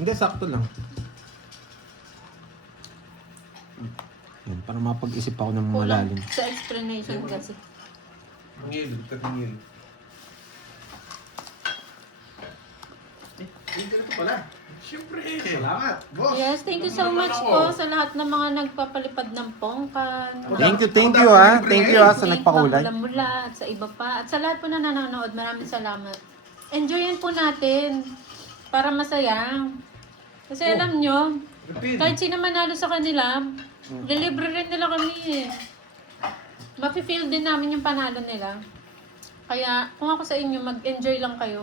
Hindi, sakto lang. Yan, para mapag-isip ako ng Kulang malalim. sa explanation kasi. Ngil, katangil. Dito pala. Siyempre. Salamat, boss. Yes, thank you so much po sa lahat ng mga nagpapalipad ng pongkan. Thank you ha. Thank you ha sa nagpakulay. Mula at sa iba pa. At sa lahat po na nanonood, maraming salamat. Enjoyin po natin para masaya. Kasi alam nyo, kahit sino manalo sa kanila, deliver rin nila kami eh. Mafe-feel din namin yung panalo nila. Kaya kung ako sa inyo, mag-enjoy lang kayo.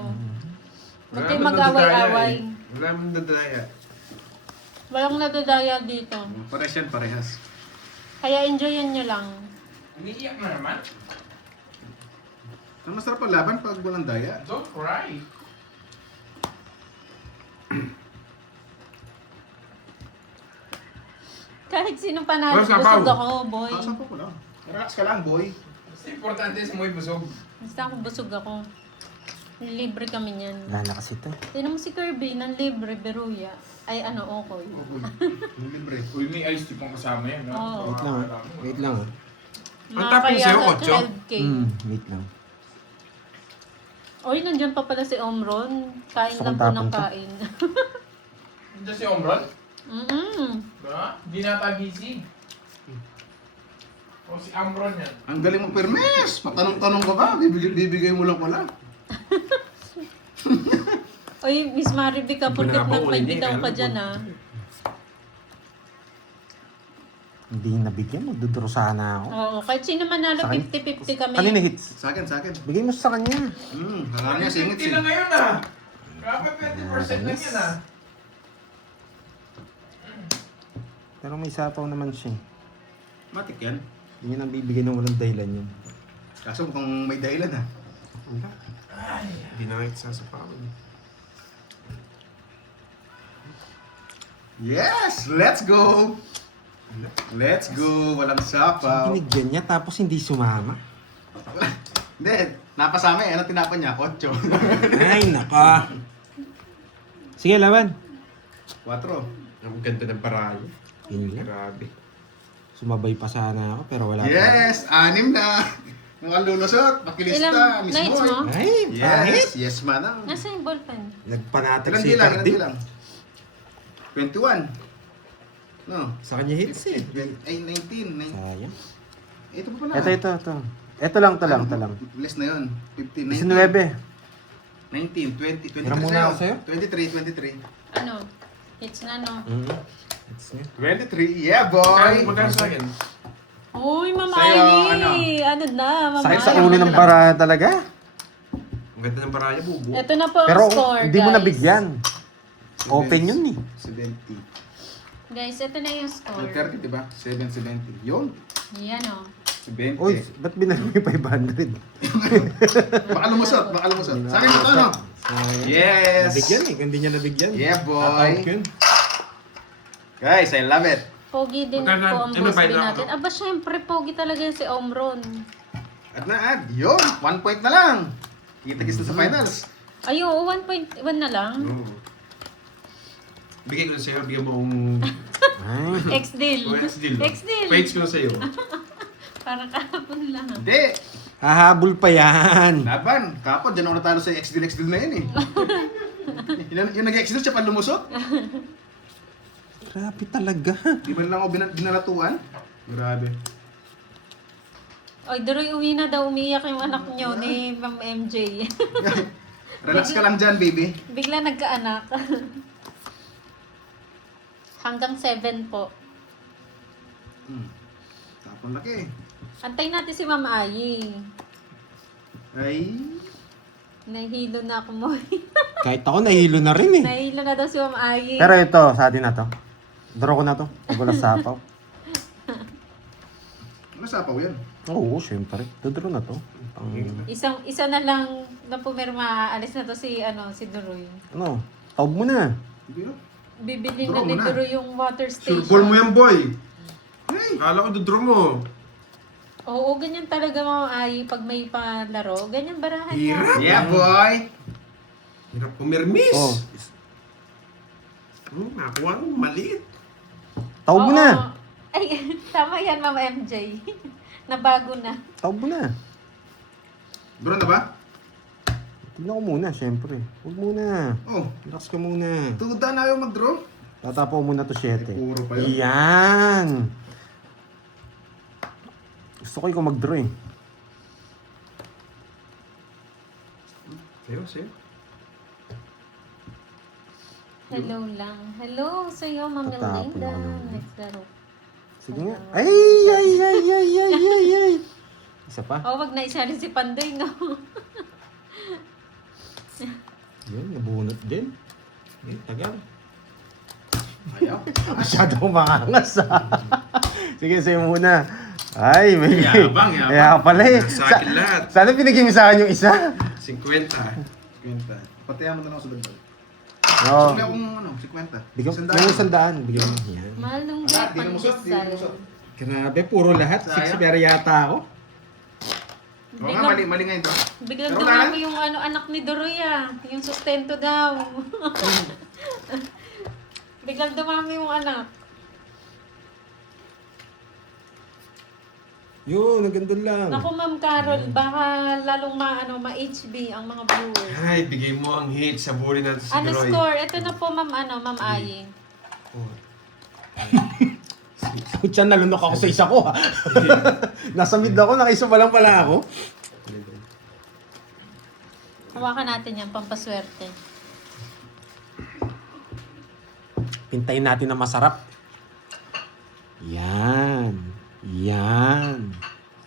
Huwag kayong mag-away-away. Wala mong dadaya. Walang nadadaya dito. Parehas yan, parehas. Kaya enjoyin nyo lang. Umiiyak na naman. Ang masarap ang laban pag walang daya. Don't cry. Kahit sino panalo, Boss, kapaw. busog ako, boy. Kasapo ko lang. Relax ka lang, boy. Basta importante sa mo'y busog. Basta ako busog ako. Libre kami niyan. Lala kasi ito. Tinan mo si Kirby, ng libre, beruya. Ay ano, okoy. Libre. Uy, may ice tea pang kasama yan. Oo. Wait lang ha. Wait lang ha. Ang topping sa'yo, Nakakaya kotso? 12K. Wait lang. Oy, nandiyan pa pala si Omron. Kain Gusto lang kong po ng tapon to. kain. Hindi si Omron? Mm-mm. Binata busy. O si Amron yan. Ang galing mo, Permes. Matanong-tanong ka ba? Bibigay mo lang pala. Oy, Miss Marivic, porket nagpaibitaw ka dyan ah. Hindi nabigyan. Magduduro sana ako. Oo, kahit sino manalo, Sa akin? 50-50 kami. Kanina hits. Sa akin, sa akin. Bigay mo sa kanya. Hangaran niya, singit 50 na ngayon ah. Grabe, 20% lang yan ah. Pero may sapaw naman siya. Matik yan. Hindi niya nang bibigay ng walang dahilan yun. Kaso mukhang may dahilan ha. Hindi na nga sasapawan. Yes! Let's go! Let's go! Walang sapaw. Binigyan niya tapos hindi sumama. Hindi, napasama eh. Ano tinapan niya? 8. Ay, naka. Sige, laban. 4. Ang ganda ng parayo. Yun lang. Grabe. Sumabay pa sana ako pero wala pa. Yes! 6 na! Mukhang lulusot. Makilista. Ilang Miss nights Boy. mo? Ay, pangit. Yes! Yes, manang. Nasa yung ballpen? Nagpanatig Ilan si bilang? Ilan Cardi. bilang? 21. No? Sa kanya hits eh. Ay, 19. Sayang. Ito pa pala. Ito. Ito lang. Less na yun. 15, 19. 19. 19, 20, 23 Hiram muna ako sa'yo. 23. Ano? Hits na no? Hits niya. 23, yeah boy! Magkano sa akin? Uy, Mama Sa'yo, Ailey! Ano na, Mama Sakit sa Ailey. ulo ng bara talaga. Ang ganda ng parayo, bubo. Ito na po ang Pero score, hindi mo guys. nabigyan. Open yun eh. 70. Guys, ito na yung score. 30, diba? 770. Yun. Yan o. 70. Uy, ba't binalo yung 500? Baka lumusot. Sa akin ito, ano? Yes! Nabigyan eh, hindi niya nabigyan. Yeah, boy. Tatawag yun. Guys, I love it. Pogi din Magkano- po ang may boss bayad na natin. ako. Aba, syempre, pogi talaga yan si Omron. At na, yun. 1 point na lang. Kita-kis na sa finals. Ay, oo, 1.1 na lang. Oo. Bigay ko na sa'yo, bigyan mo akong Ay, X-deal. OS-deal. X-deal. Page ko na sa'yo. Parang kahapon lang. Hindi. hahabol pa yan. Laban. Kapon, dyan ako natalo sa XD na yun eh. Yung nag-XD, siya pa lumusot. Grabe talaga. Di ba lang ako binalatuan? Grabe. Oy, Duroy, uwi na daw. Umiiyak yung anak niyo ni Ma'am MJ. Relax ka lang dyan, baby. Bigla nagkaanak. Hanggang 7 po. Tapon laki. Antayin natin si Ma'am Ayi. Ay. Nahihilo na ako mo. Kahit ako nahilo na rin eh. Nahihilo na daw si Ma'am Ayi. Pero ito, sa atin na to. Draw ko na to. Pag wala sapaw. Ano sapaw yan? Oo, syempre. Dodraw na to. Isa na lang na pumirma, alis na to si Duroy. Ano? Taob mo na. Hindi no? Bibili Draw na mo ni na. Duroy yung water Sure station. ball mo yan, boy. Hey! Kala ko dodraw mo. Oo, ganyan talaga Ma'am Ayi pag may palaro. Ganyan barahan niya. Hirap. Yeah, boy! Hirap pumirmis. Oh. Nakuha mo, maliit. Taob mo Oo. na. Ay, tama yan, Ma'am MJ. Nabago na. Taob mo na. Bro na ba? Tignan ko muna, syempre. Huwag muna. Oh, Relax ka muna. tuda na ayaw mag-draw. Tatapo muna to 7. Puro pa yun. Yan. Gusto ko ikaw mag-draw eh. Sayo. Hello lang. Hello sa'yo, Ma'am Tatapon Melinda. ako naman. Next laro. Sige nga. Ay. Isa pa. Oh, wag na isali si Pandoy, no? Yun, nabunot din. Tagal. Ayaw. Masyado umangas ah. Sige, sa'yo muna. Ay, may... Yabang. Kaya pala eh. Nasa akin lahat. Sana pinigyan mo sa akin yung isa. 50. Kwenta. Patayan mo na lang sa dagdag. Oo. Sabi akong 50. Bigyan Sandaan. mo 100. Bigyan mo. Yan. Malunggay, Di na musot, di na pandesal. musot. Grabe, puro lahat. Sayang. 6 pero yata ako. Oo nga, mali nga ito. Biglang Pero dumami yung anak ni Doroy ah. Yung sustento daw. Biglang dumami yung anak. Yun, nagandun lang. Naku, Ma'am Carol, baka lalong ma-HB ang mga viewers. Ay, bigay mo ang hate sa bully natin si Ano Roy. score? Ito na po, Ma'am Ayi. Kutsa, nalunok ako sa isa ko ha. Nasa mid ako, nakaisa pa lang pala ako. Hawakan natin yan, pampaswerte. Pintayin natin na masarap. Yan.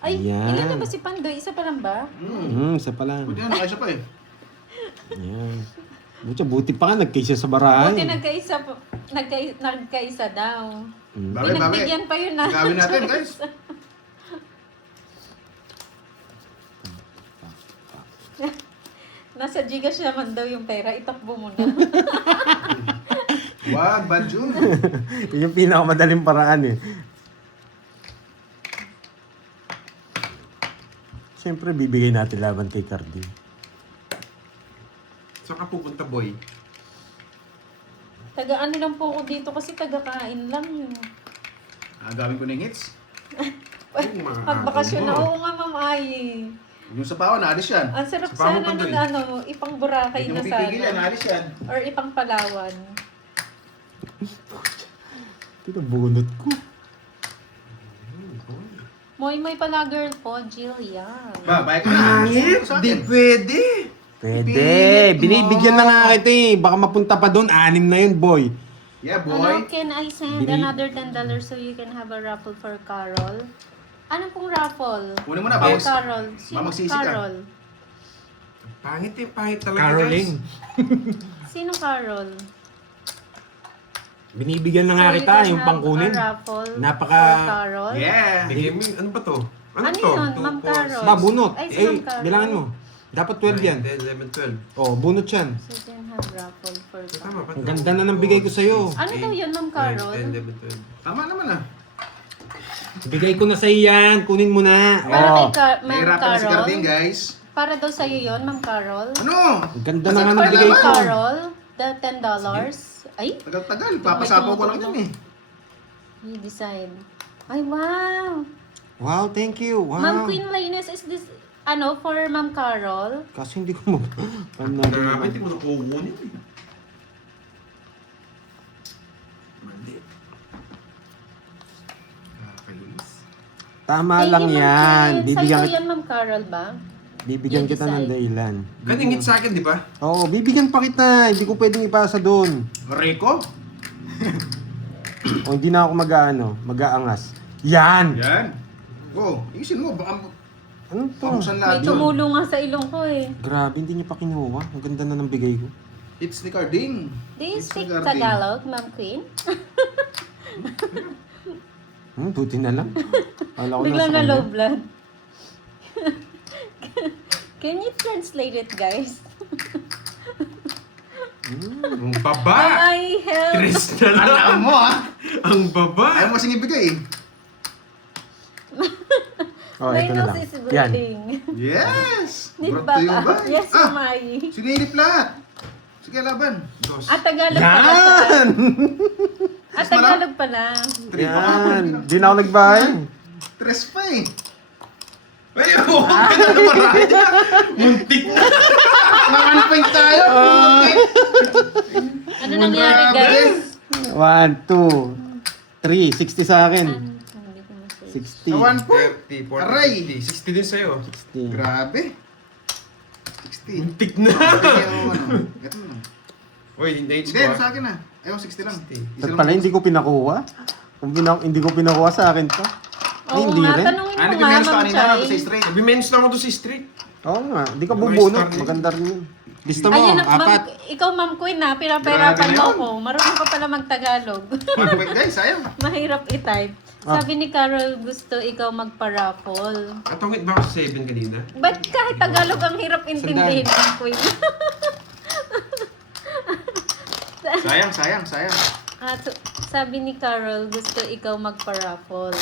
Ay, Yan. ilan na ba si Pandoy? Isa pa lang ba? Isa pa lang. Buti na, nakaisa pa eh. Yan. Buti pa nga, nagkaisa sa barahan. Buti nagkaisa daw. Bawi. Pinagbigyan pa yun na. Gawin natin, guys. Nasa Gcash naman daw yung pera, itakbo mo na. Wag, bad yun. Yun yung pinakamadaling paraan eh. Siyempre, bibigay natin laban kay Cardi. Saan ka pupunta, boy? Taga ano lang po ako dito kasi taga-kain lang. Gawin ko na yung hits. Yung mga Pagbakasyon na, mo. oo nga, Ma'am Ay. Yung sa pawa, naalis yan. Ang sarap Sa sana Pandoy. ng ipang Boracay Hindi na mo pipigilan, sana. naalis yan. Or ipang Palawan. Ito na bunot ko. Moy pala girl po, Jillian. Ba, bayad ko na. Pangit? Sa Di akin. pwede. Pwede. Pipilit mo. Binibigyan na nga kita eh. Baka mapunta pa doon. 6 na yun, boy. Yeah, Ano, boy. can I send Bini- another $10 so you can have a raffle for Carol? Anong pong raffle? Kunin mo na, Kay bawas. Carol. Sino Mamagsisi ka. Carol? Pangit talaga, Caroling. Sino Carol? Binibigyan na nga So you kita can yung have pangkunin. a raffle Napaka- for Carol? Yeah. Bigay mo yun. Ano ba to? Ano to? yun, 2, Ma'am 4, Carol? Bunot. Ay, si Eh, Ma'am Carol. bilangin mo. Dapat 12 yan. 10, 11, 12. Oh, bunot yan. So you can have raffle for Tama Carol. ba? Ang ganda na ng bigay ko sa'yo. Ano daw yun, Ma'am Carol? 10, 11, 12. Tama naman ah. Bigay ko na sa'yo yan. Kunin mo na. Para kay Oh. Ma'am Nahirapan na si Carol? Carding, guys. Para daw sa'yo yun, Ma'am Carol? Ano? Ang ganda Is na it nga for ng bigay Ma'am ko. Carol? The $10? Ay, Tagal-tagal. Papasapaw ko lang yan eh. you decide. Ay, wow! Wow, thank you. Wow. Ma'am Queen Linus, is this, for Ma'am Carol? Kasi hindi ko ano Grabe, hindi mo na kukunin eh. Mali. Kakainis. Tama Thank lang you, Ma'am yan. Queen. Bibigyan, Sa'yo yan, Ma'am Carol ba? bibigyan You kita ng decide. dahilan. Kaningit sa akin, di ba? Oo, bibigyan pa kita. Hindi ko pwedeng ipasa doon. Rico? O hindi na ako mag-aangas. Yan! Yan. Go. Isin mo. Baka Ano to? pamusan May lahat yun. tumulo nga sa ilong ko eh. Grabe, hindi niya pa kinuha. Ang ganda na ng bigay ko. It's the Carding. Do you It's speak the Carding. Tagalog, Ma'am Queen? Buti na lang. Kala ko Biglang nasa na low kanya. blood. Can you translate it, guys? Ang baba! Ay, help! Tres na lang. Alam mo ah. Ang baba! Ayaw mo kasing ibigay eh. Oh, My ito na nose lang. is Yan. bleeding. Yes! Need Brought ba to you ka? by... Yes, Ah! Mai. Sinilip lahat. Sige, laban. Dos. Tagalog pala. Yan! Tagalog pala. Yan! Di na ako nagbahay. Tres pa eh. Ay, oh, ganda na maraya. Muntik na. Naka 1 point tayo. Putik. Ano nangyari, guys? 1, 2, 3. 60 sa akin. Hindi ko masaya. 60. Sa 1 point. 30, 40, Aray. 60 din sa'yo. 60. Grabe. 60. Muntik na. Sige, Gato na. Uy, hindi Hindi, sa akin na. Ayaw, 60 lang. 60. Ba't pala hindi ko pinakuha? Kung hindi ko pinakuha sa akin to. Ay, Oo hindi nga, rin. tanungin mo Ano, nga, pimenos ka Ma'am kanina Chay. sa straight. Nag-men's na ako doon sa street. Oo nga, hindi ka May bubunot. star din. Maganda rin yun. Gusto mo, Ayun, apat. ikaw, Ma'am Queen, ha? Pinapahirapan Grabe mo na yun. ako. Marunong ka pala mag-Tagalog. 1 point guys, sayang. Mahirap i-type. Sabi ni Carol, gusto ikaw magpa-raffle. Natungit ba ako sa 7 kanina? Ba't kahit Tagalog ang hirap intindihin, Ma'am Queen? Sayang. Sabi ni Carol, gusto ikaw magpa-raffle.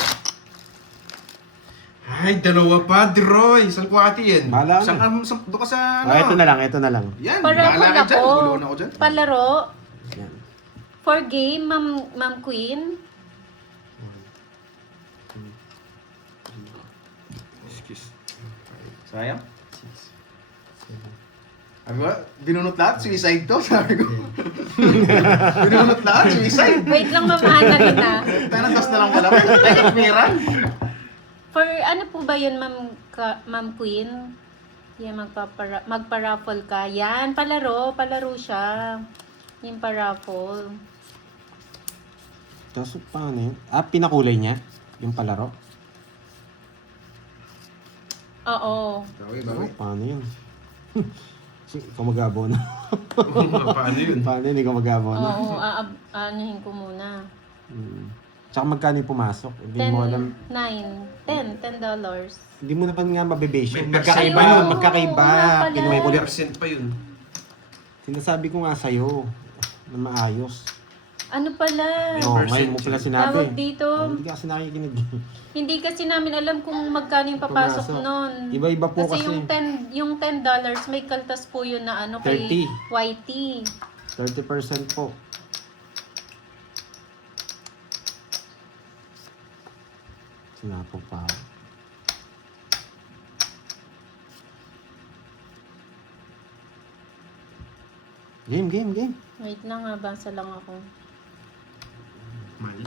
Ay, dalawa pa, Droy. Saan ko ate yan? Bahala Saan na. ka, doon ka sa Ito na lang, ito na lang. Yan, Pa-raffle bahala ka dyan. ako. Guluhan ako dyan. Palaro. Yan. For game, Ma'am Queen. Sayang. Sabi ko, binunot lahat, suicide to, sabi ko. Binunot lahat, suicide. Wait lang, Ma'am Ana kita. Tanatas na lang pala. Ay, kapmiran. For ano po ba yun, Ma'am Queen? Yan, magpa-raffle ka. Yan, palaro siya. Yung pa-raffle. Tapos, paano yun? Pinakulay niya? Yung palaro? Oo. Bawi, Oo, paano yun? Ikaw mag-abono. Paano yun? Paano yun? Ikaw mag-abono? Oo, anuhin ko muna. Tsaka magkano yung pumasok? Hindi mo alam. $10. Hindi mo na pa nga mabibase yun. May Magkakaiba percent. yun. Ayun, Magkakaiba. oo nga pala. Kinuha ko 40% pa yun. Sinasabi ko nga sa'yo na maayos. Ano pala? May Oo, percent ngayon mo pala sinabi. Tawag dito. Hindi ka kasi nakikinig. Hindi kasi namin alam kung magkano yung papasok Pumasok. nun. Iba-iba po kasi. yung $10, may kaltas po yun na ano kay 30. YT. 30% po. Sinapog pa ako. Game. Wait lang ha, basa lang ako. Mali.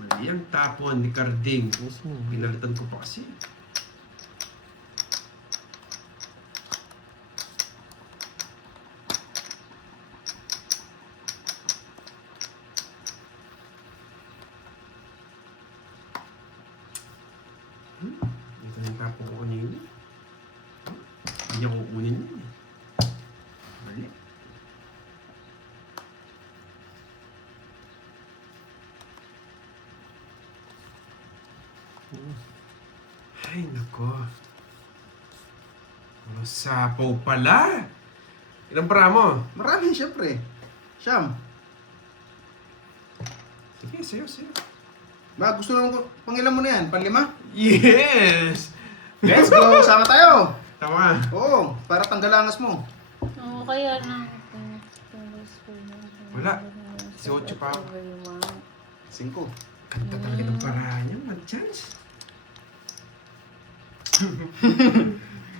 Mali ang tapon ni Carding. Yes, mo. Pinalitan ko pa kasi. Ito na yung tapon ko kanina. Hindi ako kukunin yun eh. Mali. Ay, nako. Ano sapaw pala? Ilang para mo? Marami, syempre. Siyam. Sige, sa'yo. Ba, gusto naman ko, pangilan mo na yan? Panlima? Yes! Let's go! Sama tayo! Tama. Oo, para tanggalangas mo. Oo, kaya lang. Wala. 18 pa ako. 5. Kanta talaga ng paraan niya. Mag-chance.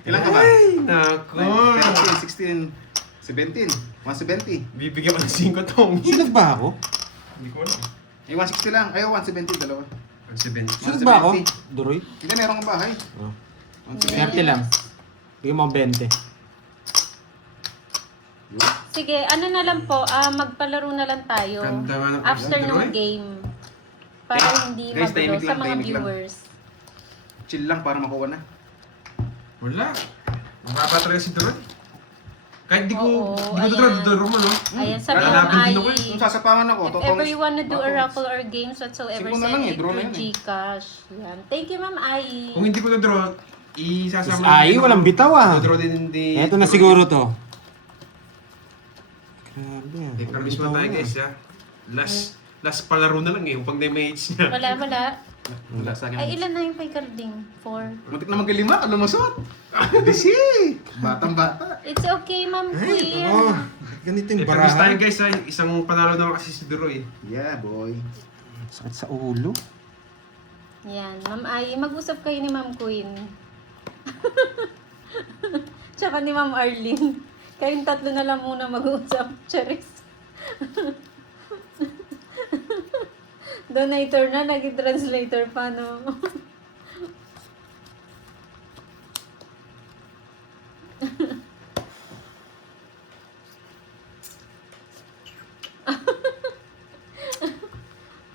Ilan ka ba? Ay, nako. 16, 17. 170. Bibigyan ko ng 5 tong. Sunod ba ako? Hindi ko alam. Ay, 160 lang. Ay, 170, dalawa. 70. Sunod ba ako? Duroy? Hindi, meron kang bahay. Oh. 170. 30 lang. Bigyan mo 20. Sige, ano na lang po, magpalaro na lang tayo. Ganda nga ng After paglalaro ng eh. game. Para hindi Guys, magulo tahimik sa lang, mga tahimik lang. viewers. Chill lang para makuha na. Wala. Mababa talaga si Doron. Kahit di ko, Oo, di ko ayan. Doron mo, no? Ayan, sabi ng Lalapin din ako Ai, Kung sasapangan ako, if totoo. ever you wanna do a raffle or games whatsoever, Simple na send lang eh, it draw na through yun eh. Gcash. Yan. Thank you, Ma'am Ai. Kung hindi ko na-draw, isasama Ay, walang bitaw ah. Na-draw din hindi. Eto na siguro to. Grabe ah. Economies mo tayo guys, ya. Last palaro na lang eh, upang na-mates niya. Wala. Wala sa akin. Ay, ilan na yung kay Carding? 4. Muntik na mag-5, ano masot? Busy! Batang-bata. It's okay, Ma'am Queen. Ganito Eh, pag tayo guys ha, isang panalo naman kasi si Duroy. Yeah, boy. Sakit sa ulo. Yan, Ma'am Ay, mag-usap kayo ni Ma'am Queen. Tsaka ni Ma'am Arlene. Kayong tatlo na lang muna mag-uusap. Charis. Donator na, naging translator pa, no?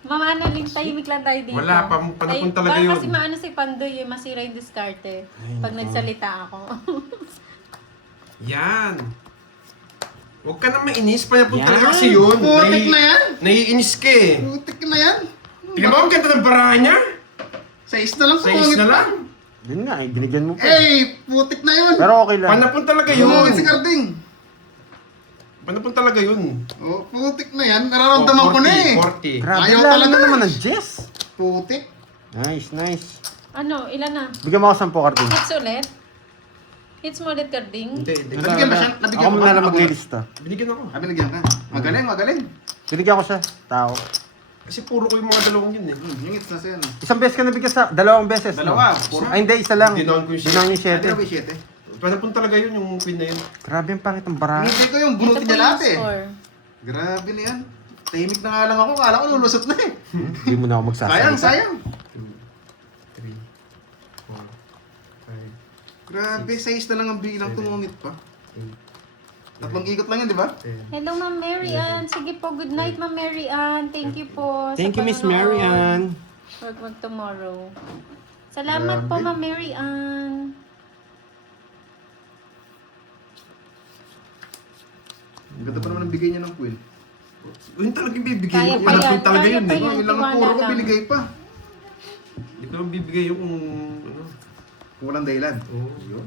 Mama, ano, tahimik lang tayo dito. Wala, panapon talaga yun. Kasi maano si Pandoy, masira yung diskarte. Pag nagsalita ako. Yan. Huwag ka na mainis, panapon Yan. talaga kasi yun. Putik na yan! Naiinis ka eh. Putik na yan! Tingnan mo, ang ganda ng baraha niya. 6 na lang, Sa is pumangit na pa. lang. Yun nga, binigyan mo pa. Eh, putik na yun! Pero okay lang. Panapon talaga Pumangit si yun. Carding. Panapon talaga yun. Oh, putik na yan. Nararamdaman ko na eh. 40. Grabe, Ayaw lalo talaga. na naman ng Jess. Putik. Nice, nice. Ano, ilan na? Bigyan mo ako 10 Carding. Hits ulit? Hits mo ulit, Carding? Hindi, hindi. Nabigyan ba siya? Nabigyan Ako ko ba? muna lang Ako. maglilista. Binigyan ako. Binigyan ka. Magaling, magaling. Binigyan ko siya. Tao. Kasi puro ko yung mga dalawang yun eh. Yung hits na siya. Isang beses ka nabigyan sa, dalawang beses. Dalawa. No? Puro. Ay, hindi, isa lang. Dinaon ko yung Dinaon yung Hindi na 7. ba 7? Panapon talaga yun, yung queen na yun. Grabe ang pangit ng baraha. Hindi ko yung bunutin Ito po niya lahat yung eh. score. Grabe na yan. Tahimik na nga lang ako. Kala ko lulusot na eh. Hindi mo na ako magsasalita. Sayang, sayang. 2, 3, 4, 5, Grabe, 6 na lang ang bilang. Tumungit pa. 8, Tatlong ikot lang yun, di ba? 10. Hello, Ma'am Mary Ann. Sige po, good night, Ma'am Mary Ann. Thank you po. Thank you, Miss panonood. Mary Ann. Wag tomorrow. Salamat po, Grabe. Ma'am Mary Ann. Ang ganda pa naman ang bigay niya ng queen. Yun talaga yung bibigay Kaya ko. pa Panapon yan, talaga kaya yun pa eh. yan. Ilang tiwala puro ko lang. binigay pa. Hindi ko lang bibigay yung kung ano. Kung walang dahilan. Oo. Yun.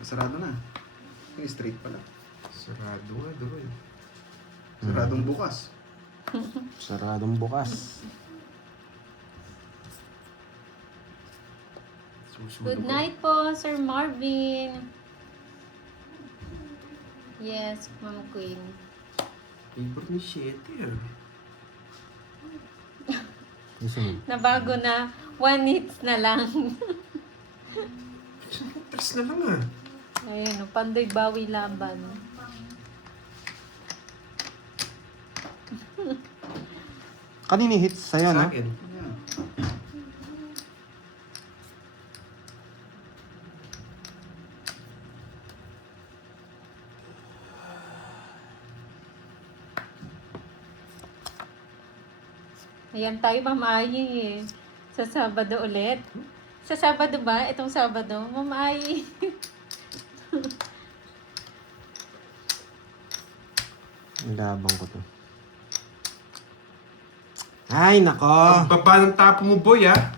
Sarado na. Yung straight pala. Sarado nga, Duroy. Saradong bukas. Saradong bukas. Susunod Good ako. night po, Sir Marvin. Yes, Ma'am Queen. Favorite ni 7 ah. Gusto mo? Nabago na. 1 hits na lang. Tres na lang ah. Ayun, Pandoy bawi laban. Kanini hits sa'yo, Sa no? akin. Yan. Ayan tayo, Ma'am Ai eh. Sa Sabado ulit. Sa Sabado ba? Itong Sabado? Ma'am Ai. Ang labang ko to. Ay, nako. Ang baba ng tapo mo, boy ah.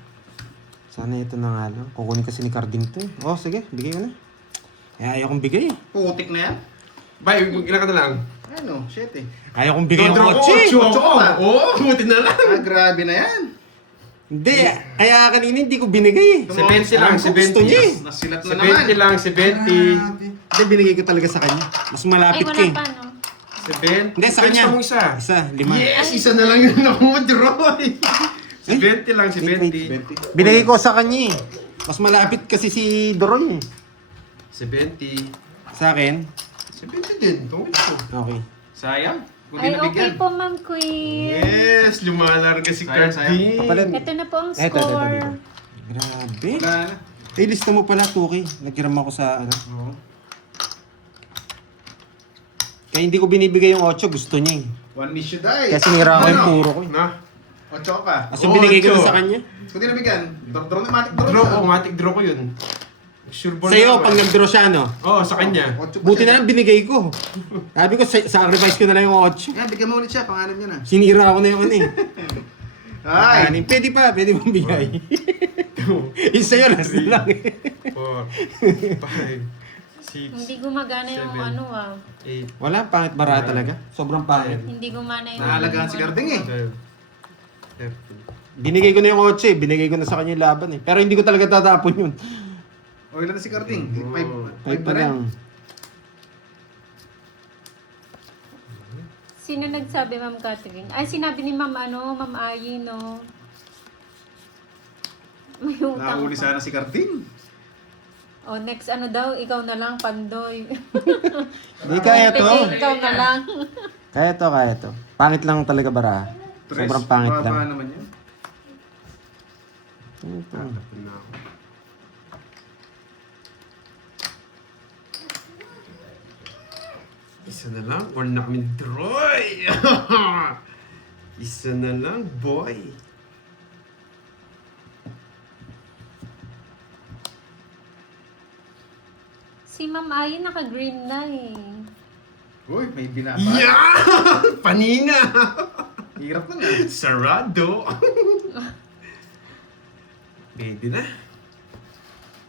Sana ito na nga lang. Kukunin kasi ni Carding to eh. Oh, sige. Bigay ko na. Ayaw kong bigay eh. Putik na yan. Bay, ilan ka na lang? Ano, 7 eh. Ayaw kong bigay yung Dodro ko, 8 eh. 8 Ocho ako. pa. Oo, buti na lang. Ah, grabe na yan. Hindi. Kaya kanina hindi ko binigay eh. 70 lang, Alam ko, gusto niya eh. Nasilat na naman. 70 lang, 70. Hindi, binigay ko talaga sa kanya. Mas Ay, malapit ka wala eh. pa, no? 70. Hindi, sa kanya. Gusto mo isa. Isa, 5. Yes, isa na lang yun ako, Droy. 70 lang, 70. Binigay ko sa kanya eh. Mas malapit kasi si Doroy eh. 70. Sa akin. 70 din. Tungkol ko. Okay. Sayang. Kung Ay, okay binibigyan. po, Ma'am Queen. Yes, lumalarga si Sayang, Cardi. Kapalan. Ito na po ang Ito, score. dito. Grabe. Wala na. Eh, lista mo pala, Tuki. Nagkiram ako sa ano. Oo. Kaya hindi ko binibigay yung 8, gusto niya eh. One miss you die. Kaya sinira ko yung puro ko eh. Na? 8 ka. Kasi binigay ko na sa kanya. Kung di nabigyan, draw na matik draw. Draw ko, matic draw ko yun. Sure ball Sa'yo, na pag ako. nag-draw siya, no? Oo, sa kanya. Buti na lang binigay ko. Sabi ko, sacrifice ko na lang yung 8. Yan, bigyan mo ulit siya. Pangalan niya na. Sinira ko na yung ano eh. Ay! Anim. Pwede bang bigay? 2, Yung sa'yo, last na lang eh. 4, 5, Hindi gumagana yung Seven. ano ah. 8, Wala, pangit bara talaga. Sobrang pangit. Hindi gumana yung... Naalagaan si Garding eh. 12, 13. Binigay ko na yung 8 binigay ko na sa kanya yung laban eh. Pero hindi ko talaga tatapon yun. O ilan na si Garding? Oh. 5 pa lang. Sino nagsabi, Ma'am Catherine? Ay, sinabi ni Ma'am Ma'am Ayi, no? May utang Nahuli pa. sana si Garding. O, next daw, ikaw na lang, Pandoy. Hindi, kaya to. Ikaw na lang. Kaya to. Pangit lang talaga bara. Sobrang pangit Baba lang. naman yun. Tatapon na ako. Isa na lang, or na kami Troy! Isa na lang, boy! Si Ma'am Ayi naka-green na eh. Uy, may binaba. Yeah! Panina! Hirap na nga. Sarado! Pwede na.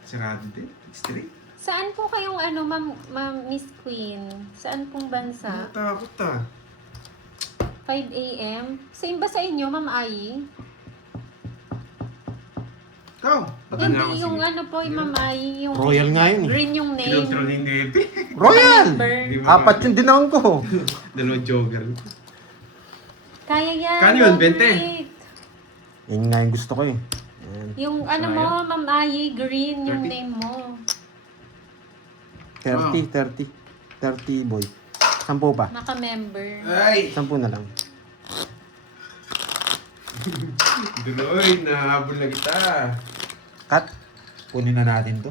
Sarado din. Straight. Saan po kayong Ma'am Miss Queen? Saan pong bansa? Natakot ah. 5 a.m. Same ba sa inyo, Ma'am Ayi? Ikaw. Pati na ako Hindi, yung sige. po, yung Ma'am Ayi, yung Royal nga yun eh. green yung name. Kinontrol ni Nete. Royal! Number. Di ba? Apat yung dinawang ko. Dalawang jogger. Kaya yan. Kano yun, 20? Dominic. Yan nga yung gusto ko eh. Ayan. Yung mo, Ma'am Ayi, green yung 30. name mo. 30 boy. 10 pa. Naka-member. Ay! 10 na lang. Duloy, nahabol na kita. Cut. Kunin na natin to.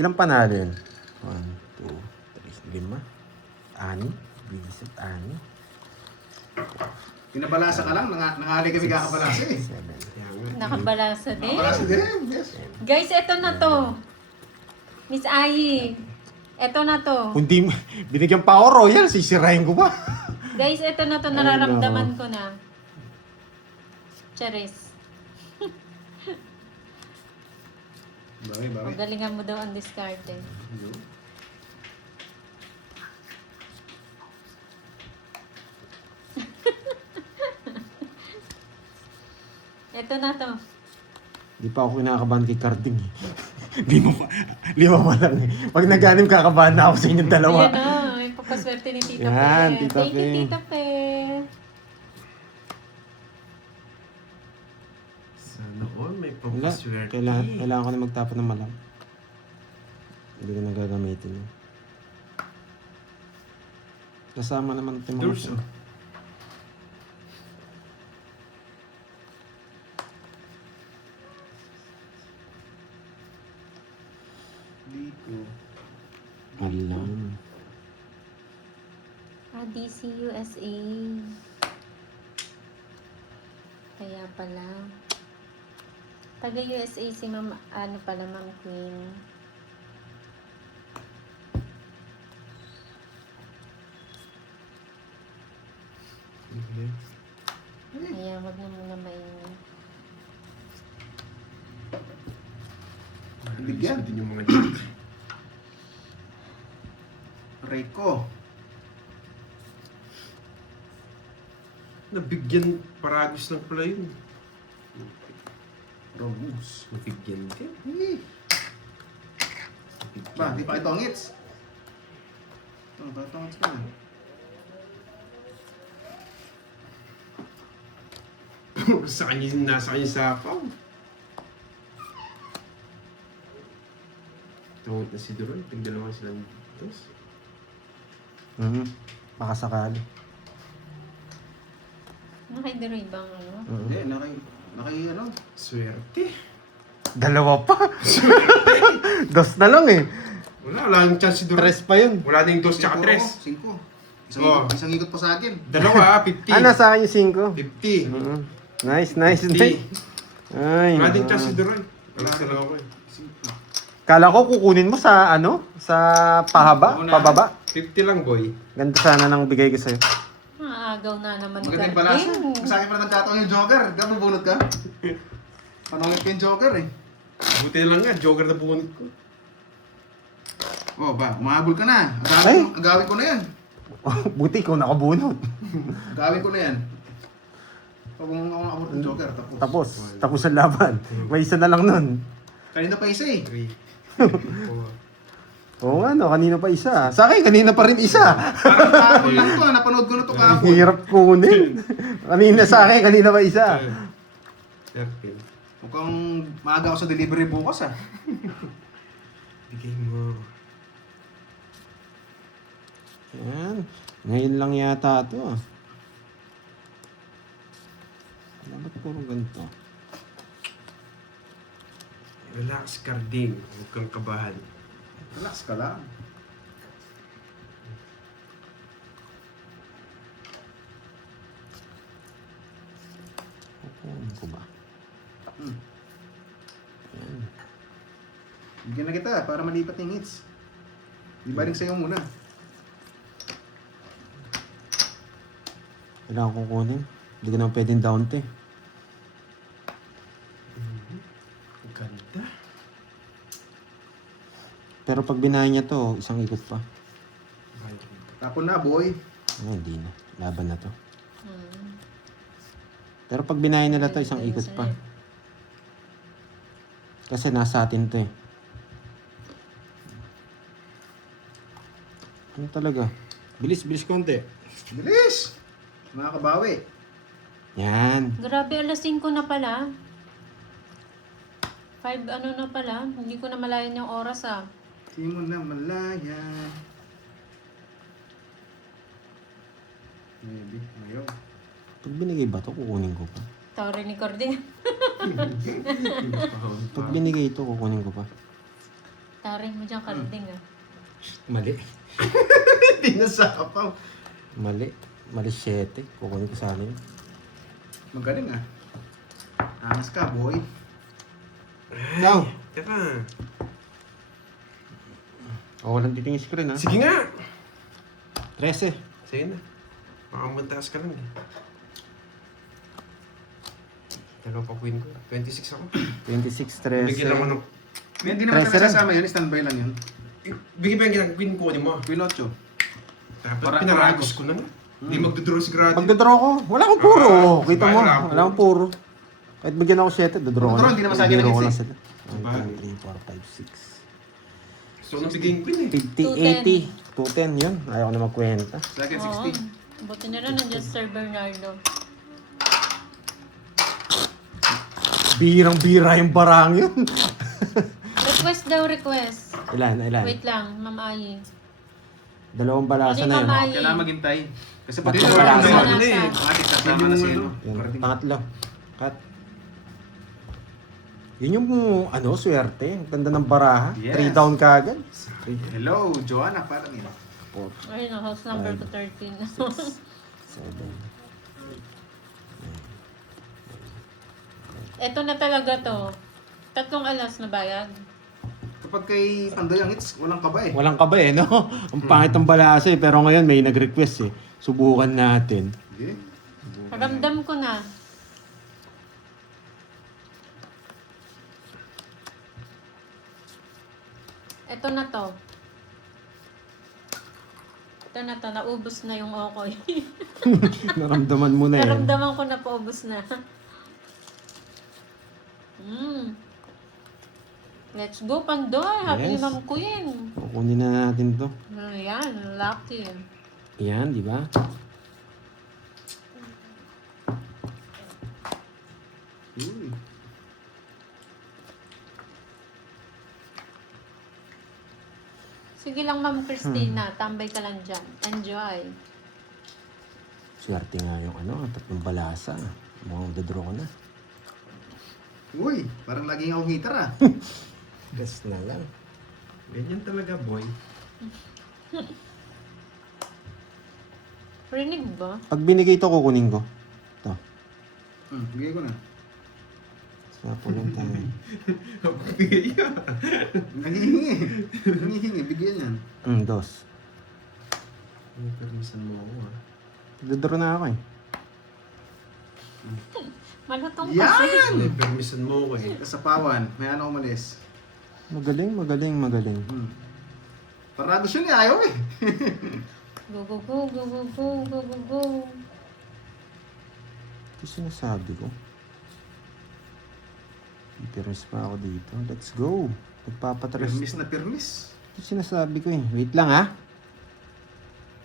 Ilang panalo yun? 1, 2, 3, 5. 6. Bigisip, 6. Pinabalasa ka lang. Nangali kami kakabalasa eh. 7. Kaya nga. Nakabalasa din. Nakabalasa din. Yes. Guys, eto na to. Miss Ayi, eto na to. Kung di binigyan pa ako Royal, sisirahin ko pa. Guys, eto na to. Nararamdaman ko na. Charis. Bagay, bagay. Magalingan mo daw ang diskarte. Eto na to. Di pa ako kinakabahan kay Carding eh. Lima pa lang eh. Pag naganim kakabahan na ako sa inyong dalawa. Ayan o, may papaswerte ni Tita Yan, Pe. Tita Thank you, Pe. Tita Pe. Sana all may Wala. pampaswerte. Kailangan ko na magtapon ng malam. Hindi ko na gagamitin yun. Kasama naman ito mga Doors, oh. Dito. Alam. DC USA. Kaya pala. Taga USA si Ma'am, pala, Ma'am Queen. Okay. Kaya wag na muna mainit. Bigyan. Din yung mga jack. Rico. Nabigyan paragos lang pala yun. Rose. Nabigyan ka. Ba, di pa ito ang hits. Ito, ba ito ang hits pa na? Sa kanya, nasa kanya sapaw. Tungod na si Duroy. Tigdalawa silang dos. Baka sakali. Nakaideroy bang ano? Hindi, ano? Swerte. Dalawa pa. Dos na lang eh. Wala nang chance si Duroy. Tres pa yun. Wala ding dos tsaka tres. 5. Oh. Isang ikot pa sa akin. Dalawa, 50. Ah, nasa akin yung 5. 50. Nice, nice, 50. nice. Ay, Wala ding naku. chance si Duroy. Wala sa lang ako eh. 5. Kala ko kukunin mo sa sa pahaba, Una. pababa. 50 lang, boy. Ganda sana nang bigay ko sa'yo. Agaw na naman Magandang ka. balasa. Sa akin pa naman tatawag yung Joker. Di ba mabunod ka? Panangit ka yung Joker eh. Buti lang nga, joker na bunod ko. Oh, ba, umahabol ka na. Ay! Agawin ko na yan. Buti ikaw nakabunot. Agawin ko na yan. Pag ako nakabot ng Joker, tapos. Tapos ang laban. May isa na lang nun. Kanina pa isa eh. 3, 4. Oo nga no, kanina pa isa. Sa akin, kanina pa rin isa. Parang kahapon lang to, napanood ko na to kahapon. Hirap kunin. Kanina sa akin, kanina pa isa. 13. Mukhang maaga ako sa delivery bukas ah. Bigay mo. Yan. Ngayon lang yata ito ah. Ba't puro ganito? Relax, Carding. Huwag kang kabahan. Relax ka lang. Kukunin ko ba? Hmm. Yan. Bigyan na kita para malipat yung hits. Di ba rin sa'yo muna? Kailangan kukunin. Hindi ko naman pwedeng down to eh. Ang ganda. Pero pag binahay niya to, isang ikot pa. Tapon na, boy. Oh, hindi na. Laban na to. Hmm. Pero pag binahay nila to, isang ikot pa. Kasi nasa atin to eh. Ano talaga? Bilis, bilis konti. Bilis! Makakabawi. Yan. Grabe, alas 5 na pala. 5 ano na pala. Hindi ko na malayan yung oras ah. Di mo na malaya. Maybe. Ayaw. Pag binigay ba to, kukunin ko pa. Tawari ni Cordy. Pag binigay ito, kukunin ko pa. Tawari mo dyan, Carding ah. Mali. Hindi na sapaw. Mali. Mali 7. Kukunin ko sa amin. Magaling ah. Angas ka, boy. Now. Teka. O, walang titing screen ha. Sige nga. 13. Sige na. Makamuntaas ka lang eh. Dalawa pa queen ko. 26 ako. 26, 13. Bigyan naman ng... Hindi naman kami Pressure. sasama yun. Standby lang yun. Bigyan pa yung ginag-queen ko mo. Queen 8. Dapat pinaragos ko na nga. Hindi magdodraw sigurado. Pagdadraw ko, wala akong puro. Ah, Kita mo, wala wala akong puro. Kahit bigyan ako 7, dadraw ko Dadraw, na. hindi naman sa akin Bibiro ko nag-hits na eh. sila. Sabagay. 1, 2, 3, 4, 5, 6. So, nabigay yung queen eh. 50, 80, 210, yun. Ayaw ko na magkwenta. Sa akin Oo. 60. Buti na lang nandiyan si Sir Bernardo. Birang-bira yung barang yun. Request daw, request. Ilan? Wait lang, Ma'am Ayi. Dalawang balasa Hindi, na yun. Ma'am Ayi. Kailangan maghintay. Kasi pag Tatlo ito pala. na yun, Nasa. pangatik kasama na siya. no? Yun, pangatlo. Cut. Yun yung ano, swerte. Ang ganda ng baraha. Yes. 3 down ka agad. 3, Hello, Joanna, parang yun. 4, Ayun, house number ko 13. 7. Ito na talaga to. 3 alas na bayad. Kapag kay Pandoy ang hits, walang kaba eh. Walang kaba eh, no? Ang pangit ng balasa eh. Pero ngayon may nag-request eh. Subukan natin. Sige. Ramdam ko na. Ito na to. Ito na to. Naubos na yung okoy. Naramdaman mo na eh. Naramdaman ko na paubos na. Let's go, Pandoy. Happy Yes. Ma'am Queen. Kukunin na natin to. Ayan, lucky. Yan, di ba? Uy. Sige lang, Ma'am Christina. Tambay ka lang dyan. Enjoy. Swerte nga yung ano, 3 balasa. Mukhang dadraw ko na. Uy, parang laging akong hitter ah. Best na lang. Ganyan talaga, boy. Rinig ba? Pag binigay ito, kukunin ko. Ito. Bigay ko na. Swerte lang tayo. Bigay ka. Nangihingi. Nangihingi, bigyan yan. 2. May permisan mo ako ah. Dadraw na ako eh. Malutong kasi. Yan! May permisan mo ako eh. Sa pawan, may ano umalis. Magaling, magaling, magaling. Parado siya niya, ayaw eh. Go, go, go, go, go, go, go, go, go. Ito sinasabi ko. Ipiris pa ako dito. Let's go. Nagpapatres. Permis na permis. Ito sinasabi ko eh. Wait lang ha.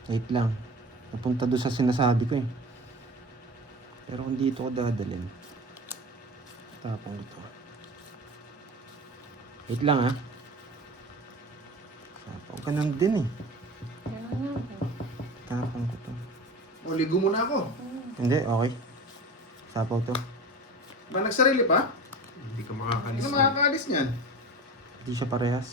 Wait lang. Napunta doon sa sinasabi ko eh. Pero kung dito ko dadalhin. Tapong ito. Wait lang ha. Tapong ka nang din eh. Tapong ko to. O, ligo muna ako. Hindi, okay. Sapaw to. Ba, nagsarili pa? Hindi ka makakalis. Ano makakaalis niyan? Hindi siya parehas.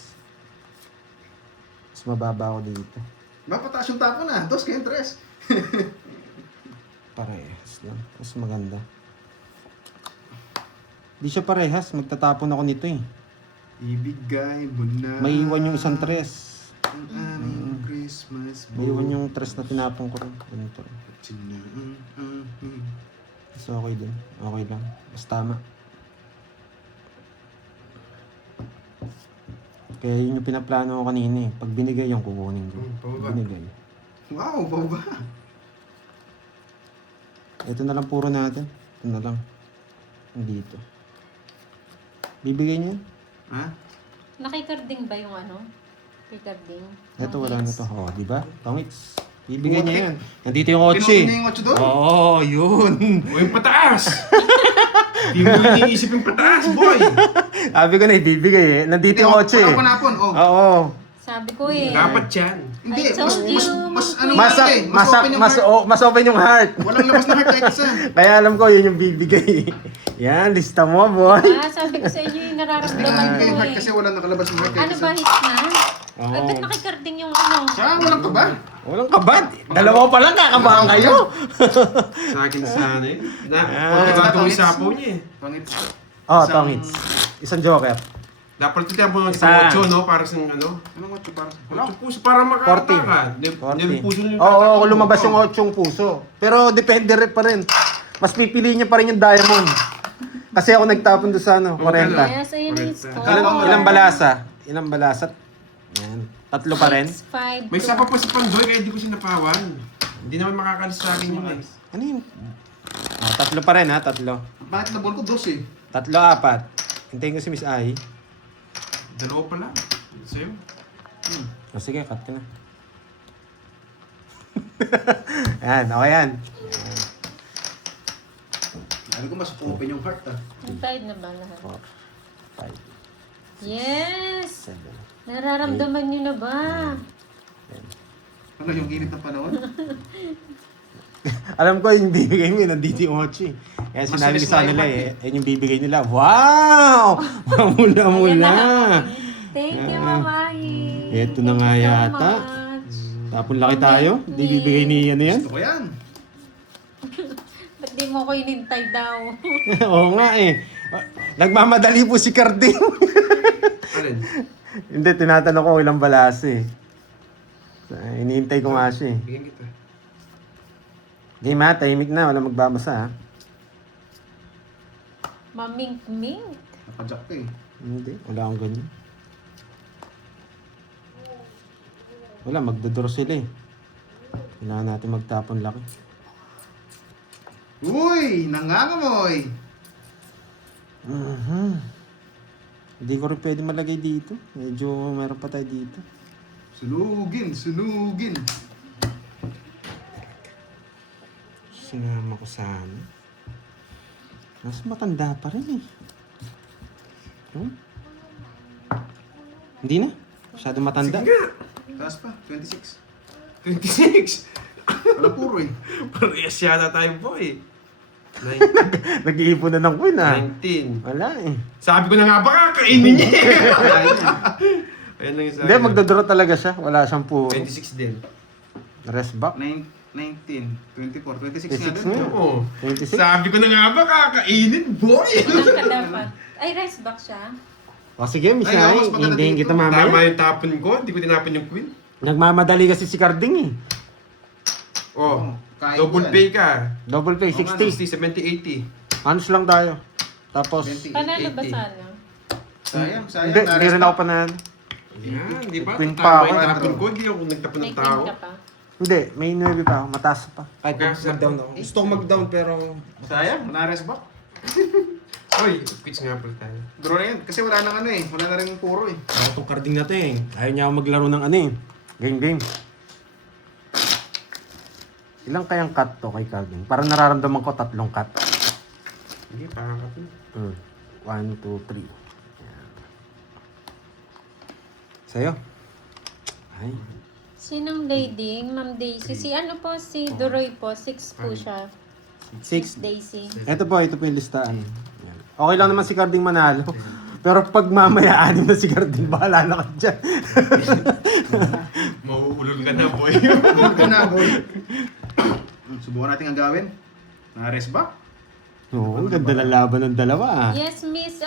Mas mababa ako dito. Ba, pataas yung tapo na. 2 kayong 3. Parehas lang. Mas maganda. Hindi siya parehas. Magtatapon ako nito eh. Ibigay mo na. May iwan yung isang tres. Ang aming Christmas May iwan yung tres na tinapon ko rin. Ganito rin. So okay din. Okay lang. Mas tama. Kaya yun yung pinaplano ko kanina eh. Pag binigay yung kukunin ko. Pababa. Binigay. Wow, baba. Ito na lang puro natin. Ito na lang. Dito. Bibigay niya yan? Ha? Nakikarding ba yung ano? Kikarding? Ito wala na to. Oh, di ba? Tongits. Bibigay niya yan. Nandito yung Pinutin otse. niya yung 8 doon? Oo, yun. O yung pataas! Di mo iniisip yung pataas, boy! Sabi ko na ibibigay eh. Nandito yung otse. Walang panapon, oh. Oo. Sabi ko eh. Dapat yan. Hindi, I told you, mas mas- ano yun eh. Mas open yung heart. mas open yung heart. Walang labas na heart kahit isa. Kaya alam ko yun yung bibigay. Yan, lista mo boy. Ah, sabi ko sa inyo yung nararamdaman Tingnan ko yung heart eh. kasi walang nakalabas ng heart kahit Ano isa. ba, hit na? Oo. Ay, ba't nakikarding yung ano? Tsaka walang kaba. Walang kabad. Dalawa pa lang kakabahan kayo. Sa akin sana eh. Na, Ah. pagkakatong isapo niya eh. Pangit. Oh, tongits. Isang joker. Dapat titiyan mo ng Isa. 8, no? Para sa ano? Anong 8 para? 8 puso para makakata ka. 40. Puso nyo yung Oo, tatakbo. kung lumabas yung 8 puso. Pero depende rin pa rin. Mas pipili niya pa rin yung diamond. Kasi ako nagtapon doon sa ano, 40. Yes, ayun yung score. Ilang balasa? Ilang balasat? Yan. 3 pa rin? 6, 5, May sapa pa si Pandoy kaya di ko sinapawan. Hindi naman makakalis sa akin yun eh. Ano yun? 3 pa rin ha, 3. Bakit nabol ko 2 eh? 3, 4. Hintayin ko si Miss Ai. 2 pa lang. Sa'yo. O sige, cut ka na. Yan, okay yan. Sabi ko mas open yung heart ah. Nag-tide na ba lahat? 4, 5, Yes! 7. Nararamdaman nyo na ba? Ano yung init ng panahon? Alam ko yung bibigay mo, nandito yung 8 eh. Kaya Mas sinabi ko sa satisfying nila part eh, yun yung bibigay nila. Wow! Mula-mula. Thank you, Mamahi. Ito na nga Thank you so yata. much. Tapon laki tayo. Hindi bibigay ni ano yan. Gusto ko yan. Ba't di mo ko inintay daw? Oo nga eh. Nagmamadali po si Carding. Alin? Hindi, tinatanong ko ilang balas eh. Iniintay ko nga siya eh. Bigyan kita. Game ha, tahimik na. Wala magbabasa ha. Mamink-mink. Napadyak ka eh. Hindi, wala akong ganyan. Wala, magdodoro sila eh. Kailangan natin magtapon laki. Uy! Nangangamoy! Hindi ko rin pwede malagay dito. Medyo meron pa tayo dito. Sunugin, sunugin. Sinama ko sana. Mas matanda pa rin eh. Hindi na. Masyado matanda. Sige nga. Taas pa, 26. 26. Wala puro eh. Parehas yata tayo, boy. Nag-iipon na ng queen ah. 19. Wala eh. Sabi ko na nga baka kainin niya. Ayan lang yung sabi. Hindi, magdodoro talaga siya. Wala siyang puro. 26 din. Rest back. 19, 24, 26 nga 26 din. na. Oo. 26? Sabi ko na nga baka kainin, boy. Walang kadapat. Ay, rice back siya. O sige, Ay, Misha. mas maganda Hintayin dito. kita Tama mamaya. yung tapon ko. Hindi ko tinapon yung queen. Nagmamadali kasi si Carding eh. Oh, Kaya double ko yan. pay ka. Double play, Oo nga, 60. 60, 70, 80. Anos lang tayo. Tapos, 20. Panalo ba 80. sana? Sayang, sayang. hindi rin ako panalo. Yan, di ba? Queen pa Tama ako. yung tapon ko, di ako nagtapon May ng tao. queen ka pa. Hindi, may 9 pa ako. Mataas pa. Kahit Kaya sa- mag-down ako. Gusto ko mag-down pero... Sayang, na-rest back. Uy, quits nga pala tayo. Draw na yan. Kasi wala nang ano eh. Wala na rin puro eh. Ako itong carding na to eh. Ayaw niya ako maglaro ng ano eh. Game. Ilang kayang cut to kay carding? Parang nararamdaman ko 3 cut. Hindi, parang ka to. 1, 2, 3. Sa'yo? Ay. Sinong lady? Ma'am Daisy. Si ano po, si Duroy po. 6 po siya. 6. Daisy. Ito po yung listahan. Yan. Okay lang naman si Carding manalo. Pero pag mamaya 6 na si Carding, bahala na ka dyan. Mauulol ka na, boy. Huwag ka na, boy. Subukan natin ang gawin. Na-rest back. Oo, ang ganda ng laban ng dalawa ah. Yes, Miss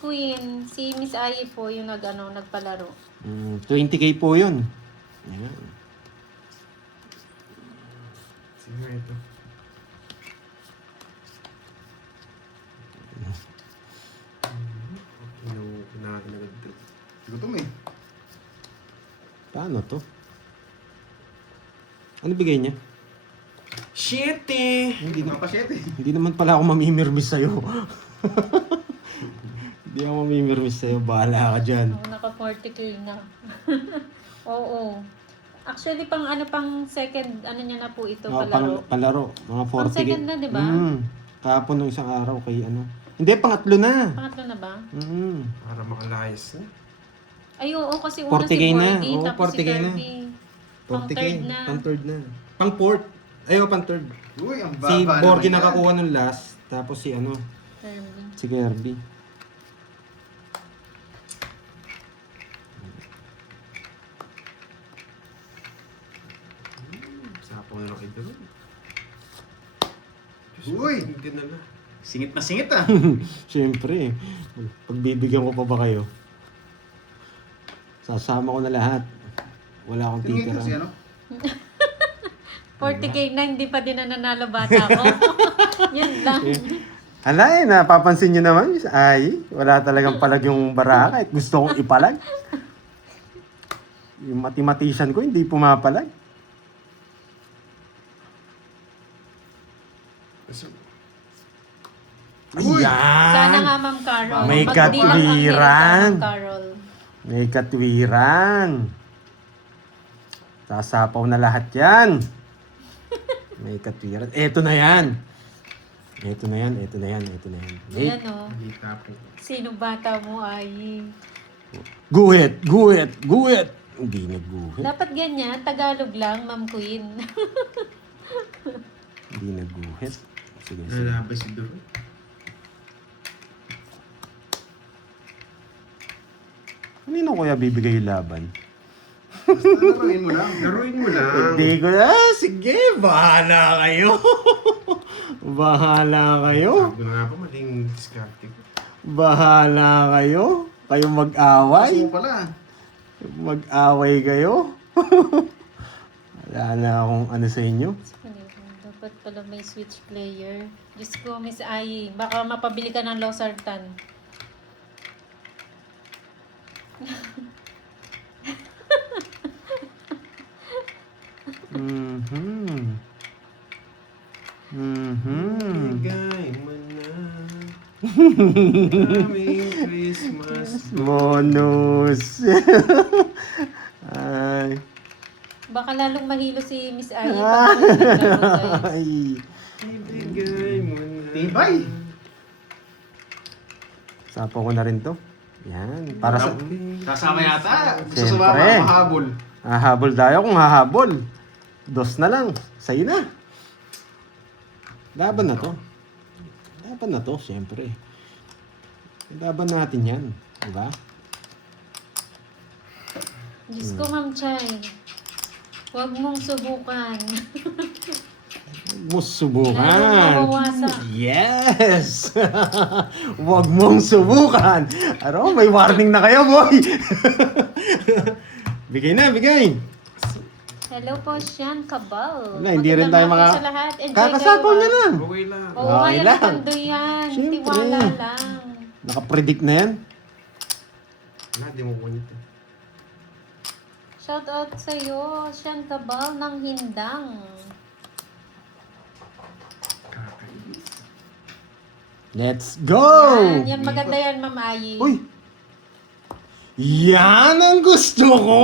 Queen. Si Miss Aye po yung nagpalaro. 20k po yun. Yan. Sige nga ito. Natin agad ito. Gutom eh. Paano to? Ano bigay niya? Shit eh! Hindi, Mga pasyete. hindi naman pala ako mamimirmis sa'yo. Hindi ako mamimirmis sa'yo. Bahala ka dyan. Ako naka 40k na. Oo. Actually, pang second, ano niya na po ito, palaro. Palaro. Mga 40k. Pang second na, di ba? Kahapon nung isang araw kay ano. Hindi, pangatlo na. Pangatlo na ba? Para makalayas na. Ay, oo, kasi una 40K si na. Borgie, Oo, tapos si 40K na. Kirby. Pang 40k. third na. Pang third na. Pang fourth. Ayaw, pang third. Uy, ang Si baba Borgie naman yan. nakakuha nung last. Tapos si ano, Kirby. si Kirby. Sapo na lang ito. Uy! Hindi na lang. Singit na singit ah. Siyempre. Pagbibigyan ko pa ba kayo? Sasama ko na lahat. Wala akong Tingin titira. ko si ano? 40k na, hindi pa din na nanalo bata ko. Yun lang. Hala eh, napapansin nyo naman, Miss Ay. Wala talagang palag yung baraka. Kahit gusto kong ipalag. Yung mathematician ko, hindi pumapalag. Uy! Ayan! Sana nga, Ma'am Carol. May Magdilang ang katwiran. Ma'am Carol. May katwiran. Sasapaw na lahat yan. May katwiran. Eto na yan. Eto na yan. Yan o. Hindi tapo. Sino bata mo ay? Guhit. Hindi nagguhit. Dapat ganyan, Tagalog lang, Ma'am Queen. Hindi nagguhit. Sige. Nalabay si Duro. Kanino kuya bibigay yung laban? Basta laruin mo lang. Laruin mo lang. Hindi ko na. Sige, bahala kayo. Bahala kayo. Sabi ko na nga pa, maling diskarte ko. Bahala kayo. Kayo mag-away. Gusto mo pala. Mag-away kayo. Wala na akong ano sa inyo. Dapat pala may switch player. Diyos ko, Miss Ai, baka mapabili ka ng Losartan. Bigay mo na. Aming Christmas. Bonus. Ay. Baka lalong mahilo si Miss Ai pag naglaro, guys. Ay. Ibigay mo na. Tibay! Sapo ko na rin to. Yan. Para sa... Kasama yata. Gusto Siyempre. sumama, mahabol. Hahabol tayo kung hahabol. 2 na lang. Sa'yo na. Laban na to. Laban na to, siyempre. Laban natin yan. Diba? Diyos ko, Ma'am Chay. Huwag mong subukan. Huwag mo subukan. Lalong mawawasak. Yes! Huwag mong subukan. Ano, may warning na kayo, boy. Bigay na, bigay. Hello po, Sean Cabal. Wala, hindi rin tayo Magandang hapon sa lahat. Enjoy Kakasapaw kayo, niya lang. Okay lang. Oo, Okay kaya lang. natando yan. Siyempre. Tiwala lang. Nakapredict na yan. Wala, di mo kunit. Shout out sa'yo, Sean Cabal ng Hindang. Kakainis. Let's go! Yan maganda yan, Ma'am Ayi. Uy! Yan ang gusto ko!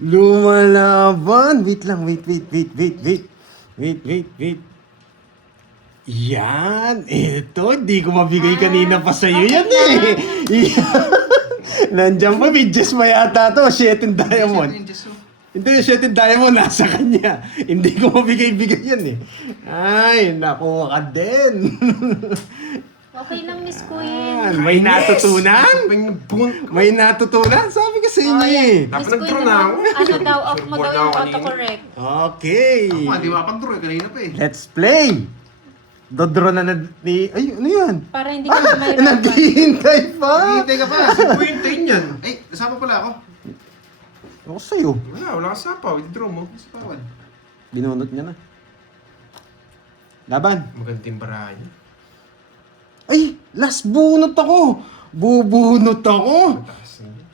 Lumalaban! Wait lang, wait. Wait. Yan! Ito, hindi ko mabigay kanina pa sa'yo okay yan Yan. Nandiyan pa, midges pa yata to. Shit and diamond. Hindi, yung shit and diamond nasa kanya. Hindi ko mabigay-bigay yan Ay, nakuha ka din. Okay lang, Miss Queen. May natutunan? Bunk. May natutunan? Sabi ko sa inyo Miss Dapat Queen nag-draw na naman, ako. ano daw, off mo daw Surboard na yung ako kanina. autocorrect. Okay. Ako nga, di makapag-draw eh. Kanina pa eh. Let's play. Dodro na ni... Ay, ano yan? Para hindi ka na mahirapan. Naghihintay pa. Hintay ka pa. Ako yung tayo niyan. Eh, kasama pala ako. Ako sa'yo. Wala ka sapa. Withdraw mo. Sa pawan. Binunot niya na. Laban. Magandang barahan niya. Ay, last bunot ako. Bubunot ako. Mataas na niya.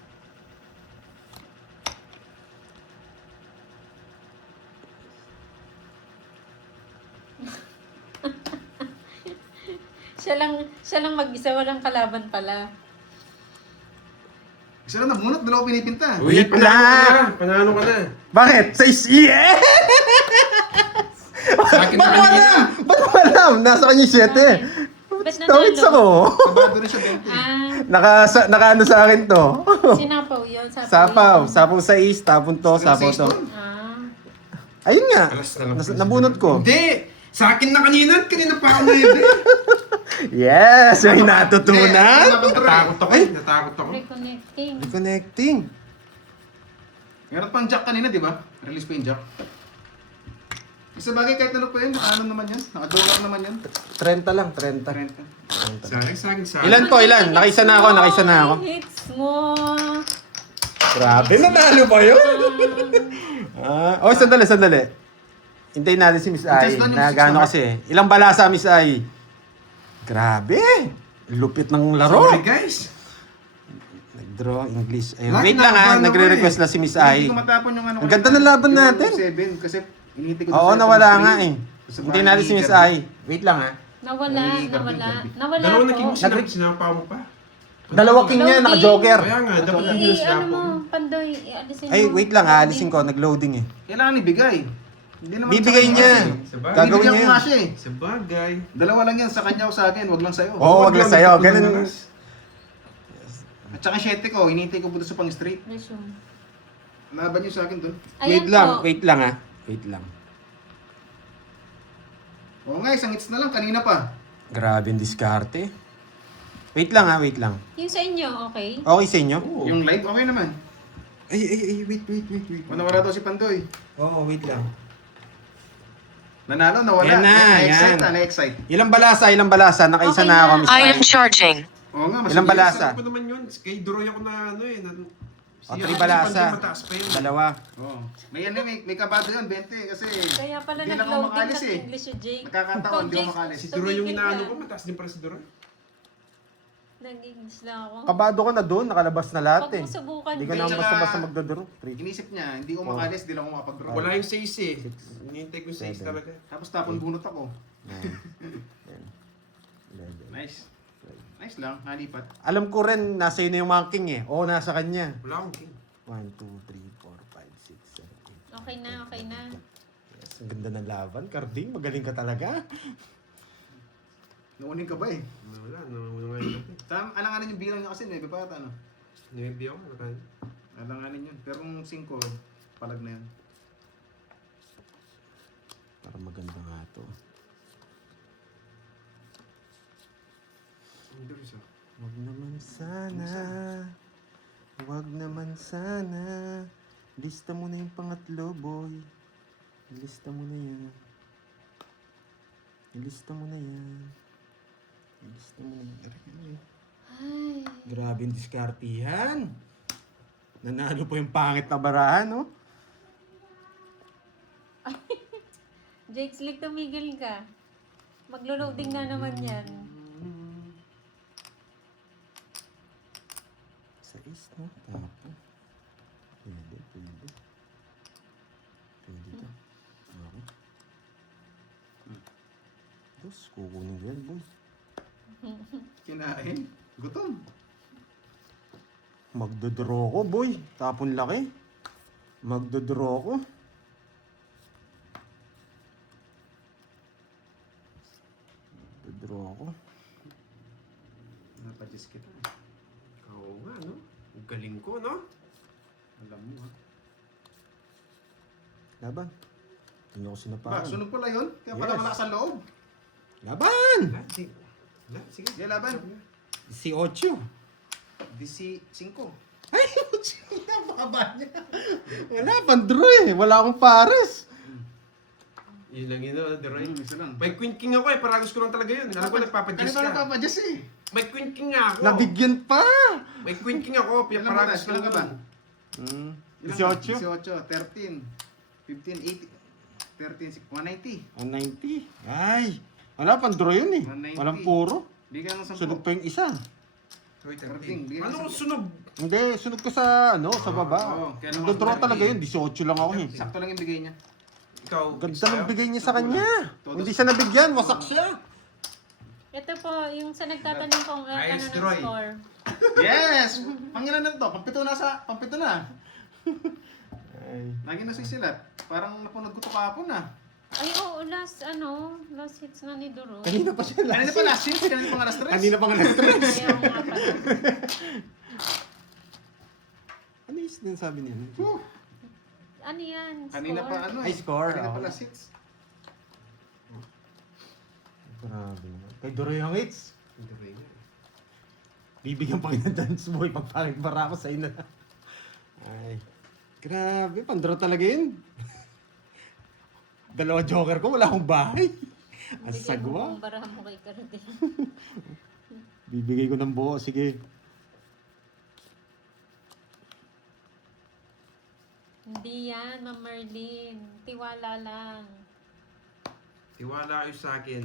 Siya lang mag-isa, walang kalaban pala. Isa lang nabunot, dalawa pinipinta. Wait panalo ka lang. na. Panalo ka na. Bakit? Sa yes! Sa akin na kanina. Ba't mo alam? Nasa kanya 7. Ba't Tawid nanalo? ako. Kabado na siya 20. Nakaano sa akin to. Sinapaw yun. Sapaw. Sapaw sa is, tapon to, sapaw to. Ayun nga. Alas na lang. Nabunot ko. Hindi. Sa akin na kanina. Kanina pa ako na Yes! May natutunan. Natakot ako. Natakot ako. Reconnecting. Reconnecting. Meron pang jack kanina, di ba? Release pa yung jack. Isa bagay kahit ano pa yun, ano naman yan? Naka-dollar naman yan. 30 lang, 30. 30. Sa akin. Ilan to, ilan? Nakaisa na ako. Hits mo. Grabe, nanalo pa yun. Oh, sandali. Hintayin natin si Miss Ai. Just lang yung Nagano 6 kasi. Ilang balasa, Miss Ai? Grabe. Lupit ng laro. Sorry guys. Nag-draw English. Ayun. Lahat Wait lang nakakuha na Nagre-request ko lang si Miss Ai. Hindi ko matapon yung ano. Ang ganda ng laban natin. 7 kasi inihintay ko. Oo, nawala nga eh. Sa Hintayin natin si Miss Ai. Wait lang Nawala. Dalawa na king mo. Nag- Sinapa mo pa. Dalawa king niya, naka-joker. Kaya nga. Dapat hindi Ano na sinapa mo, mo. Pandoy, ialisin mo. Ay, wait lang alisin ko. Nag-loading eh. Kailangan ibigay. Hindi naman Bibigay sa niya. kanya. Sa bagay. Gagawin Bibigyan niya ko yun. nga siya eh. Sa bagay. Dalawa lang yan, sa kanya o sa akin, wag lang sa'yo. Oo, wag lang sa'yo. Ganun. At saka 7 ko, hinihintay ko po doon sa pang-straight. Resume. Laban niyo sa akin doon. Ayan po. Wait lang. Wait lang. Oo nga, isang hits na lang, kanina pa. Grabe yung diskarte. Wait lang. Yung sa inyo, okay? Okay sa inyo? Yung live, okay naman. Ay, wait. Nawala daw si Pandoy. Oo, wait lang. Nanalo, nawala. Yan na, Na-excite yan. na-excite. Ilang balasa? Nakaisa Okay na ako, na. Miss I Ai. am charging. Oo nga, mas Ilang balasa? Sa pa naman yun. Kay Droy ako na ano eh. O, 3 balasa. Mataas pa yun. Dalawa. Oo. May kabado yan, 20 kasi. Kaya pala Hindi na ako nag-loading makalis ng eh. English si Jake. Nakakataon, hindi ako Jake, makalis. Si Droy yung tumigil inaano ka. ko. Mataas din para si Droy. Nag-English lang ako. Kabado ka na doon, nakalabas na lahat Huwag eh. mo subukan, Hindi ka na Jake. basta-basta magdodoro. 3. Inisip niya, hindi ko makalis, hindi lang ako makapag-draw. Wala yung 6 eh. Hinihintay ko yung 6 Seven. talaga. Tapos tapon bunot ako. Nice. Nice lang, nalipat. Alam ko rin, nasa yun na yung mga king eh. Oo, nasa kanya. Wala akong king. 1, 2, 3, 4, 5, 6, 7, 8. Okay na. Yes, ang ganda ng laban. Carding, magaling ka talaga. Naunin ka ba eh? Wala. Nangungungan natin. Alanganin yung bilang niya kasi, 9 pa ata, ano? Maybe ako. Alanganin yun. Pero kung 5, palag na yun. Para maganda nga to. Wag naman sana. Wag naman sana. Lista mo na yung pangatlo, boy. Ilista mo na yan. Ilista mo na yan. Ay. Grabe yung diskartihan. Nanalo pa yung pangit na barahan, no? Jake Slick, tumigil ka. Maglo-loading na naman yan. Sa is, no? Tapos. Pwede. Pwede to. Okay. Boss, kukunin ko yan, boy. Kinain. Gutom. Magdodraw ko, boy. Tapon laki. Magdodraw ko. Magdodraw ko. Napadis kita. Oo nga, no? Ang galing ko, no? Alam mo ha. Laban. Hindi ako Ba, sinapakan. sunog pala yun. Kaya pala Yes. malakas ang loob. Laban! Sige. Sige, laban. Si Ocho. DC5. Ay, napakaba niya. Wala, pandro eh. Wala akong pares. Yun lang yun, no? The right. Isa lang. May Queen King ako eh. Paragos ko lang talaga yun. Alam ko nagpapadjess Kanina ka. nagpapadjess eh. May Queen King nga ako. Nabigyan pa. May Queen King ako. Ilan Paragos ba? Ilan lang ka ba? yun. Ilan 18. ka? 18, 13, 15, 18, 13, 190. 190. Ay, wala, pandro yun eh. 190. Walang puro. Bigyan ng 10. Sunog pa yung isa. Hoy, Karating, 13. bigyan Ano mo sa- sunog? Hindi, sunog ko sa, sa baba. oo. Kaya naman Nagdodraw marami. talaga yun. 18 lang ako eh. Sakto lang yung bigay niya. Ikaw, Ganda ng bigay niya sa kanya. Todos. Hindi siya nabigyan, wasak siya. Ito po, yung sa nagtatanong kung ano Nice, ng Troy. score. Yes! Pangilan na to? Pampito na. Ay. Lagi na sisilat. Parang napanood ko to kahapon na. Ay, oo, last hits na ni Duro. Kanina pa siya Kanina last. pa last hits, kanina pa nga last stress. Kanina pa nga na-stress. Ayaw nga pala. Ano yung sinasabi niya? Ano yan? Kanina pa Score? ano Ay, score, Kanina pa oh. last hits. Grabe naman. Kay Doroy ang hits. Hindi ba yun? Bibigyan pa ng dance boy pag para ako sa ina. Ay. Grabe, pandro talaga yun. Dalawa joker ko, wala akong bahay. Ang Bigyan mo sagwa. kung barahan mo kay Cardin. Bibigay ko ng buo, sige. Hindi yan, Ma'am Merlin. Tiwala lang. Tiwala kayo sa akin.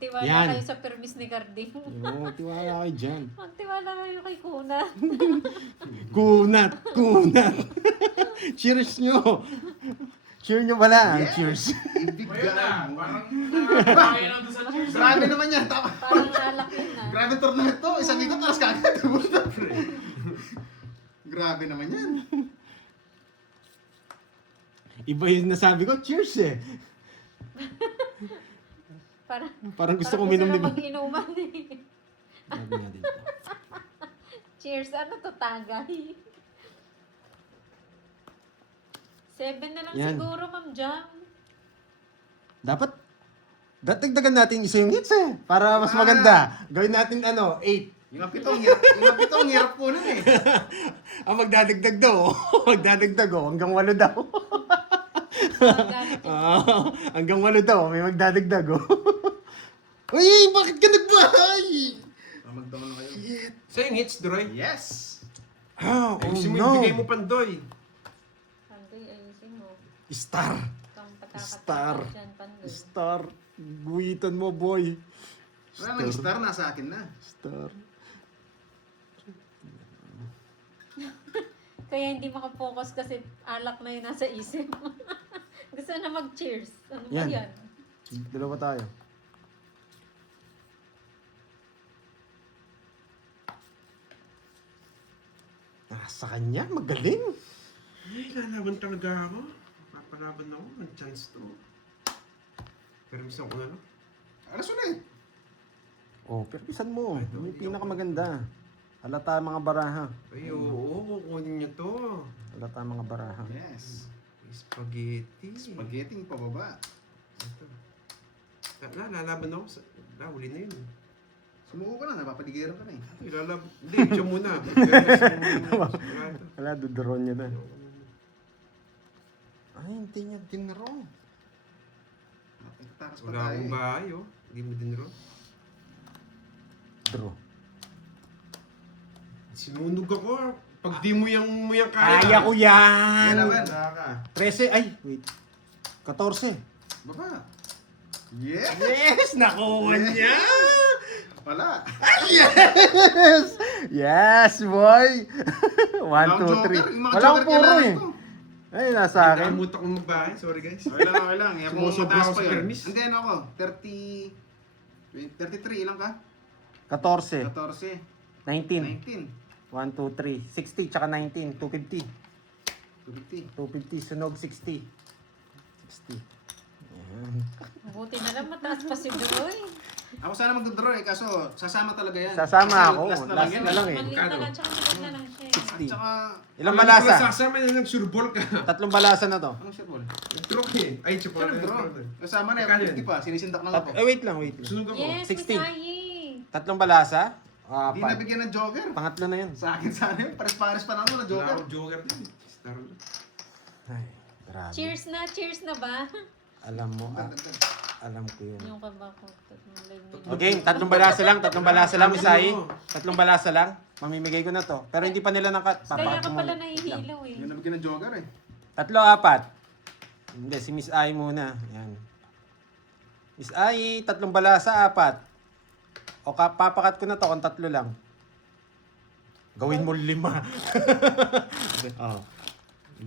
Tiwala Yan. kayo sa permis ni Cardin. Oo, tiwala kayo dyan. Magtiwala kayo kay Kuna. Kunat! Kunat! Cheers nyo! Cheer nyo pala. Cheers. Ibigay mo. Parang lang doon sa cheers. Grabe naman yan. Tama. Parang alak yun na. Grabe tournament to. Isang ikot, talas kagad. Grabe naman yan. Iba yung nasabi ko, cheers eh. Parang gusto ko minom ni ni ba? mag-inuman eh. Sabi nga dito. Cheers, ano to tagay? 7 na lang Yan. siguro, Ma'am Jam. Dapat, dagdagan natin isa yung hits eh. Para mas maganda. Gawin natin 8. Yung pitong hirap. Yung pitong hirap po nun eh. Ang magdadagdag daw. Magdadagdag hanggang 8 daw. Magalit. Hanggang 8 daw. May magdadagdag Uy, bakit ka nagbahay? Mag-down na kayo. Sa yung hits, Droy. Yes! Oh, Ayusin mo no. yung bigay mo Pandoy. Pandoy, ayusin mo. Star. Kang Star. patakatak dyan, Pandoy. Star. Guwitan mo, boy. Wala nang star, nasa akin na. Star. Kaya hindi makapokus kasi alak na yun nasa isip. Gusto na mag-cheers. Ano ba Yan. yan? Dalawa tayo. Sa kanya, magaling. Ay, lalaban talaga ako. Papalaban ako. May chance to. Pero gusto ko na, no? Alas ulit. Oh, pero pisan mo. Yung pinakamaganda. Halata ang mga baraha. Ay, oo, kukunin niya to. Halata ang mga baraha. Yes. Spaghetti. Spaghetti pababa. Ito. Lalaban ako. Huli na yun. Sumuko ka na, napapaligiran ka na eh. Ay, hindi, siya muna. Sigurado. Wala, duduron niya na. Ay, hindi niya dinro. Takas pa Wala tayo akong eh. bahay, oh. Hindi mo din ron. Draw. Sinunog ako. Pag di mo yung kaya. Kaya ko yan! Yan naman. Wala ka. 13, ay, wait. 14. Baba. Yes! Yes! Nakuha niya! Wala. Yes! Yes, boy! 1, 2, 3. Yung mga Walang joker puro kailangan eh. ko. Ay, nasa akin. Nakamuta kong magbahay. Sorry guys. Okay lang, okay lang. Kung Sumusobra mataas ako pa sa yun. permis. Hindi, ano ako? 33, ilang ka? 14. 14. 19. 19. 1, 2, 3. 60 tsaka 19. 250. 250. 250. Sunog 60. 60. Ayan. Buti na lang mataas pa si Duroy. Ako sana magdodraw eh, kaso sasama talaga yan. Sasama Kasi ako. Last na lang Last yan na lang eh. Maliit na lang, tsaka maliit na lang siya. eh. At saka, Ilang Wala balasa? sasama na nag-surbol ka. 3 balasa na to. anong shot ball? Nag-truck eh. Ay, siya Sure, pala. draw. Kasama na Magkano yung yun? 50 pa, sinisindak lang ako. Wait lang, wait lang. Sunog ako. Yes, 60. Miss Ayi. 3 balasa? Di nabigyan ng joker. Pangatlo na yun. Sa akin sana yun, pares-pares pa naman na Wala joker. akong joker din. Star na. Ay, grabe. Cheers na ba? Alam mo, alam ko yun. Yung kabako. Okay, 3 balasa lang, 3 balasa lang, Misay. 3 balasa lang. Mamimigay ko na to. Pero hindi pa nila nakat. Kaya ka pala nahihilaw eh. Yung nabigyan ng joker eh. 3, 4. Hindi, si Miss Ai muna. Yan. Miss Ai, 3 balasa, 4. O papakat ko na to kung 3 lang. Gawin mo 5. Oh. 5.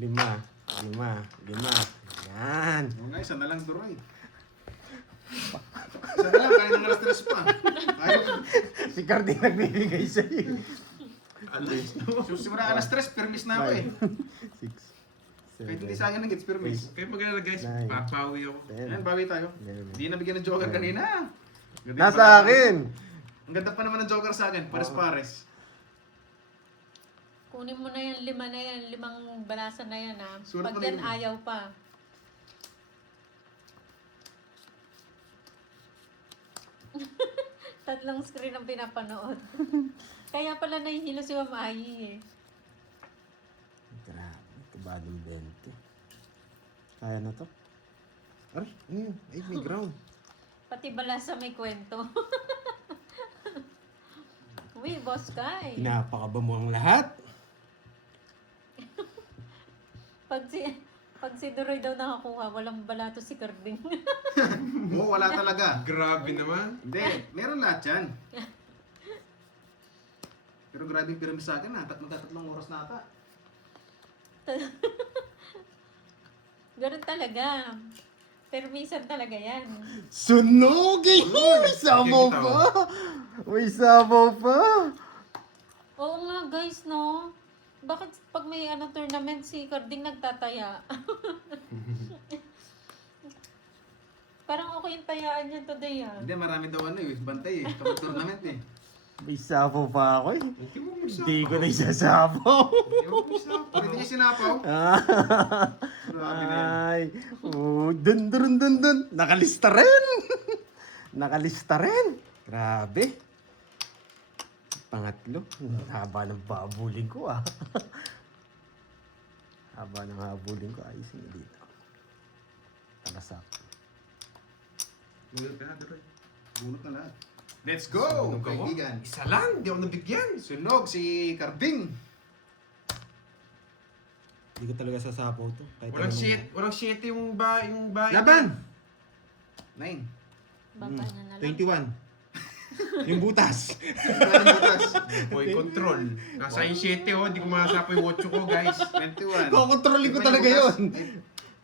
Yan. Oo nga, isa na lang draw eh. Isa na lang, kaya nang alas 3 pa. Ayaw. Si Cardi nagbibigay sa'yo. Simula alas 3, permis na ako eh. 6, Kahit hindi sa akin ng gets, permis. Kaya mag-alala guys, Nine. papawi ako. Ayan, bawi tayo. Hindi nabigyan ng joker kanina. Ganda pa Nasa naman. akin. Ang ganda pa naman ng joker sa akin, pares-pares. Kunin mo na yan, 5 na yan, 5 balasa na yan ha. Sulat Pag mo na yan yun. ayaw pa. Tatlong screen ang pinapanood. Kaya pala nahihilo si Mama Ayi eh. Grabe, kabadong 20. Kaya na to? Ay, ano yun? Ay, may ground. Pati balasa may kwento. Uy, boss Kai. Pinapakaba mo ang lahat. Pag si Duroy daw nakakuha, walang balato si Carding. Oo, wala talaga. Grabe naman. Hindi, meron lahat yan. Pero grabe yung permis sa akin ha, magkatatlong oras na ata. Ganun talaga. Permisan talaga yan. Sunogin! May sabaw Kita pa! May sabaw pa! Oo nga guys, no? Bakit pag may tournament si Carding nagtataya? Parang okay yung tayaan niya today ah. Hindi, marami daw bantay eh. Kapag tournament eh. May sabaw pa ako eh. Hindi mo misapaw. Hindi ko na isasabaw. Hindi mo misapaw. Pwede niya sinapaw. Grabe na yan. Ay, dun. Nakalista rin. Nakalista rin. Grabe. Pangatlo. Haba ng babulin ko ah. Haba ng habulin ko. Ayusin niyo dito. Talasak. Bunot ka na, Duroy. Bunot na lahat. Let's go! Sunog ako. Kaibigan. Isa lang, di ako nabigyan. Sunog si Carding. Hindi ko talaga sasapaw to. Kahit Walang shit yung bahay. Laban! 9. Baba na na lang. 21. Yung butas. Boy control. Nasa yung 7 oh, di ko masasapo yung 8 ko guys. 21. Kukontrolin ko talaga yun.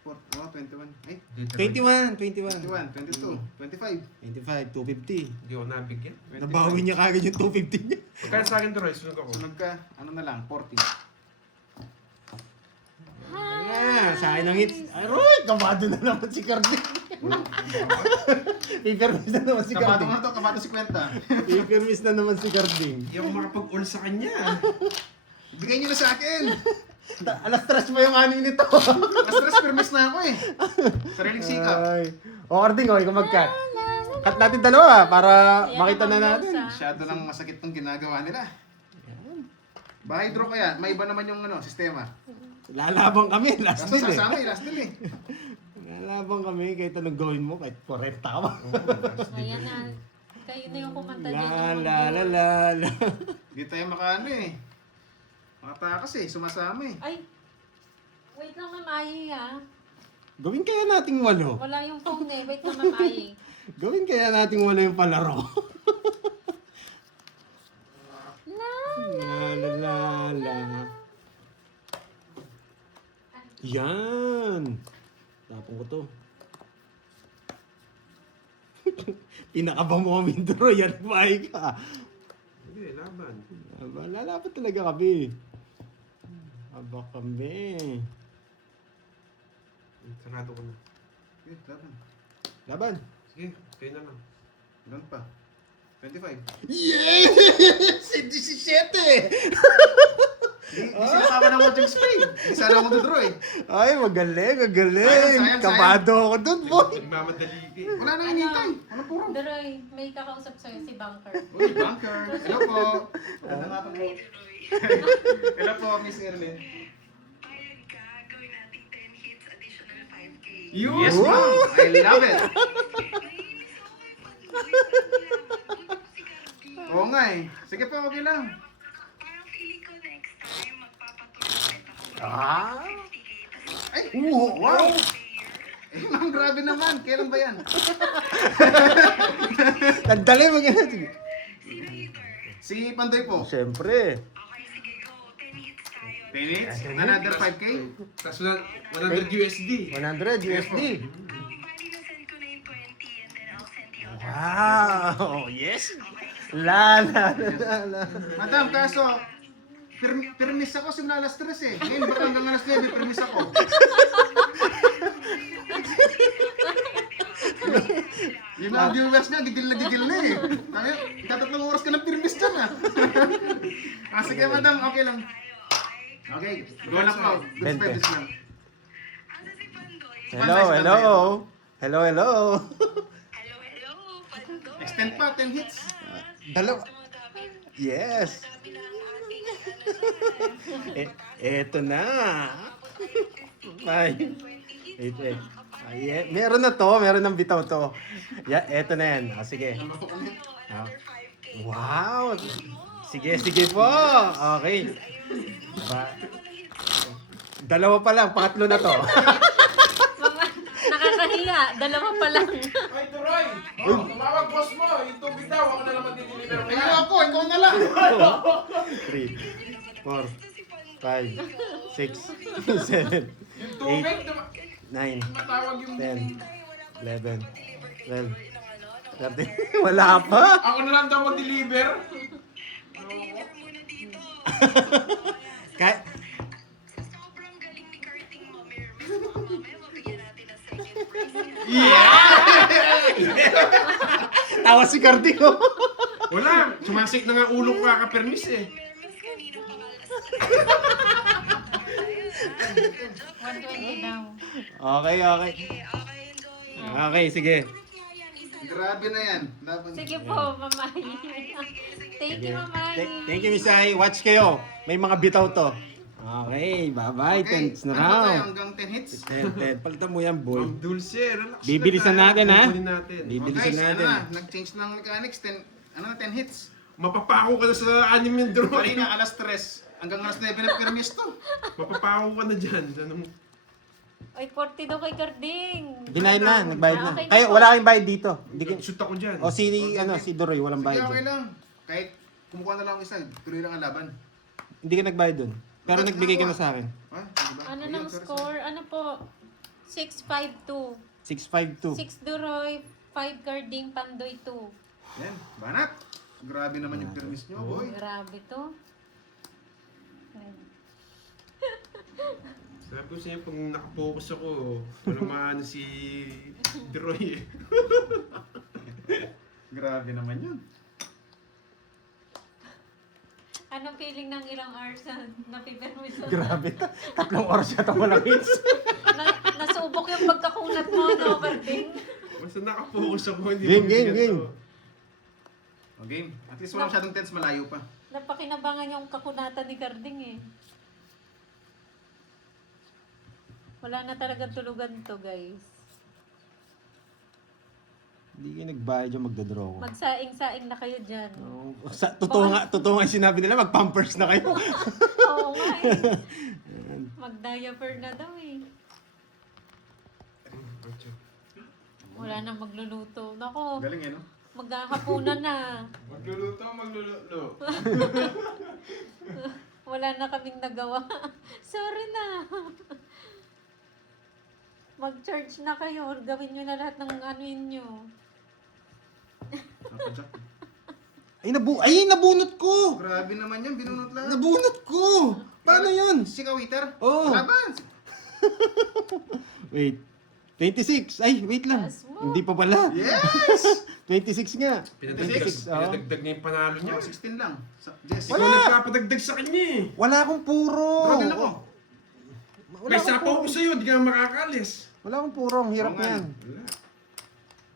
21. Ay, 21. 21, 22, 25. 25, 250. Hindi ako nabigyan. Nabawi niya kagad yung 250 niya. Pagkaya sa akin Duroy, sunog ako. Sunod ka, ano na lang, 40. Ayan, sa akin ang hits. Aroy, kabado na naman si Cardi. Ipermis na naman si Kabato Cardi. mo na to, kabato si Kwenta. Ipermis na naman si Cardi. Hindi ako makapag-all sa kanya. Bigay niyo na sa akin. Alas 3 pa yung aning nito. Mas permis na ako eh. Sariling sikap. Ay. O, Carding, ikaw mag-cut. Cut natin dalawa para Ayan makita na ang natin. boss, ah. Masyado lang masakit tong ginagawa nila. Bahay draw kaya, may iba naman yung sistema. Lalabang kami, last Kaso din eh. sasama eh, last din eh. Lalabang kami, kahit anong gawin mo, kahit 40 ka pa. Ayan na. Kayo na yung kumanta dyan. La yung la mga la boss. la la. Hindi tayo makaano eh. Makatakas eh, sumasama eh. Ay! Wait lang, Ma'am Ayi ah. Gawin kaya nating 8. Wala yung phone eh. Wait lang, Ma'am Ayi. Gawin kaya nating 8 yung palaro. Yan. Tapon ko to. Pinakaba mo kami, Dro. Yan, bahay ka. Hindi, laban. Lalapat talaga kami. Aba kami. Sarado ko na. Okay, laban. Laban. Sige, kayo na lang. Ilan pa? 25. Yes! 17! Hindi sinasama na mo yung spray. Hindi sana ako doon eh. Ay, magaling, Sayang, magaling. sayang, Kabado ako dun, boy. Nagmamadali ka eh. Wala na hinintay. Ano puro? Doroy, may kakausap sa'yo si Bunker. Uy, bunker. Hello po. Ano nga pa po? Hello po, Miss Erlyn. Payag ka, gawin nating 10 hits, additional 5K. Yes, Wow. ma'am. I love it. Naiinis ako eh, pag si Cardi. Oo nga eh. Sige po, okay lang. Parang feeling ko next time, magpapatuloy ako. Ah. 50K, tas Ay, Wow. wow. Eh, ma'am, grabe naman. Kailan ba yan? Nagdali mo ganun. sino hitter? Si Pandoy po. Siyempre. Okay, sige, go. 10 hits tayo. 10 hits, another 5K. Tapos 100 USD. 100 USD. Bali na send ko na yung 20 and then I'll send the other. Wow. Yes. La. Madam, kaso, permis ako simula alas 3 eh. Ngayon, ba't hanggang alas 9, permis ako? Yung mga viewers nga, gigil na eh. Tayo, ikatatlong oras ka ng permis dyan ah. Sige madam, okay lang. Okay, go na po. Good Bente. spenders lang. Asa si Pandoy? Hello, hello. Hello, hello. Hello, hello, Pandoy. Extend pa, 10 hits. Dalawa. Tumatapit. Yes. Sabi lang ang ating ano dyan. Eto na. Ay. 20 hits. Wait, wait. Meron na to, meron ng bitaw to. Eto na yan. Sige. Ah. Another 5K. Wow. Sige, sige po. Okay. Dalawa pa lang, pangatlo na to. Mama, nakakahiya. Dalawa pa lang. Ay, Turoy! Oh, tumawag boss mo. Yung tubig daw, ako na naman dideliver mo. Ayun ako, ikaw na lang. 3, 4, 5, 6, 7, Yung tubig, 8, 9, matawag yung... 10, 11, 12, 13. Wala pa. Ako na lang daw mag-deliver. Deliver muna dito. Kahit, Sobrang galing ni Karting Mamirmis. Baka mamaya mabigyan natin ng second prize. tawa si Cardico. Wala, sumasik na nga ulo ko kakapermis eh. Mamirmis kanina pa kalas. 120 daw. Okay, okay. Okay, enjoy. Okay, sige. Group nga yan, isa. Grabe na yan. Laban. Sige po, Mamay. Thank you, Mamay. Thank you, Miss Ai. Watch kayo. May mga bitaw to. Okay, bye-bye. Okay, Thanks na ano ba tayo? raw. Hanggang 10 hits? 10. Palitan mo yan, boy. Ang dulce, relax Bibilisan na tayo. natin, ha? Kukunin natin. Bibilisan Okay, natin. ano na, nag-change lang mechanics, 10 hits. Mapapako ka na sa anim yung drone. Kanina alas 3, hanggang alas 9 na permis to. Mapapako ka na dyan. Anong... Ay, 40 daw kay Carding. Binayad na, nagbayad na. Okay na Ay, po. wala kayong bayad dito. Hindi ko... Shoot ako dyan. O si, si Doroy, walang Sige, bayad okay doon. lang. Kahit kumukuha na lang ako isa, tuloy lang ang laban. Hindi ka nagbayad doon. Pero Bakit nagbigay ka nakuha? na sa akin. Ah, diba? Ano Ayun, ng sorry, score? Ano po? 652. 652. 6 Duroy, 5 Carding, Pandoy 2. sorry. Yan, banat. Grabe naman yung permis nyo, boy. Grabe to. Sabi ko sa inyo, pag nakapokus ako, walang maano si Droy eh. Grabe naman yun. Anong feeling ng ilang hours na napipermis? Grabe. 3 oras yata walang hits. Nasubok yung pagkakunat mo, no, Carding? Basta nakapokus ako, hindi Game, ko game, ganito. game. O game, at least wala masyadong tense, malayo pa. Napakinabangan yung kakunatan ni Carding eh. Wala na talagang tulugan to, guys. Hindi kayo nagbayad yung magdadraw ko. Magsaing-saing na kayo dyan. Totoo nga yung sinabi nila, mag-pampers na kayo. Oo nga eh. Mag-diaper na daw eh. Wala na magluluto. Nako, Galing eh, no? maghahapunan na. Magluluto. Wala na kaming nagawa. Sorry na. Mag-charge na kayo or gawin nyo na lahat ng ano nyo. Napadyak. Ay, nabunot ko! Grabe naman yan, binunot lang. Nabunot ko! Paano yun? Si ka waiter? Oo. Laban! Wait. 26. Ay, wait lang. Taas mo. Hindi pa pala. Yes! 26 nga. Pinadagdag, 26, oo. pinadagdag niya yung panalo niya. 16 lang. Jess. Ikaw nagpapadagdag sa kanya eh. Wala akong puro. Draw din ako. Wala May akong sapaw puro. ko sa'yo, di ka makakalis. Wala akong puro. Ang hirap Oo nga. yan. Wala.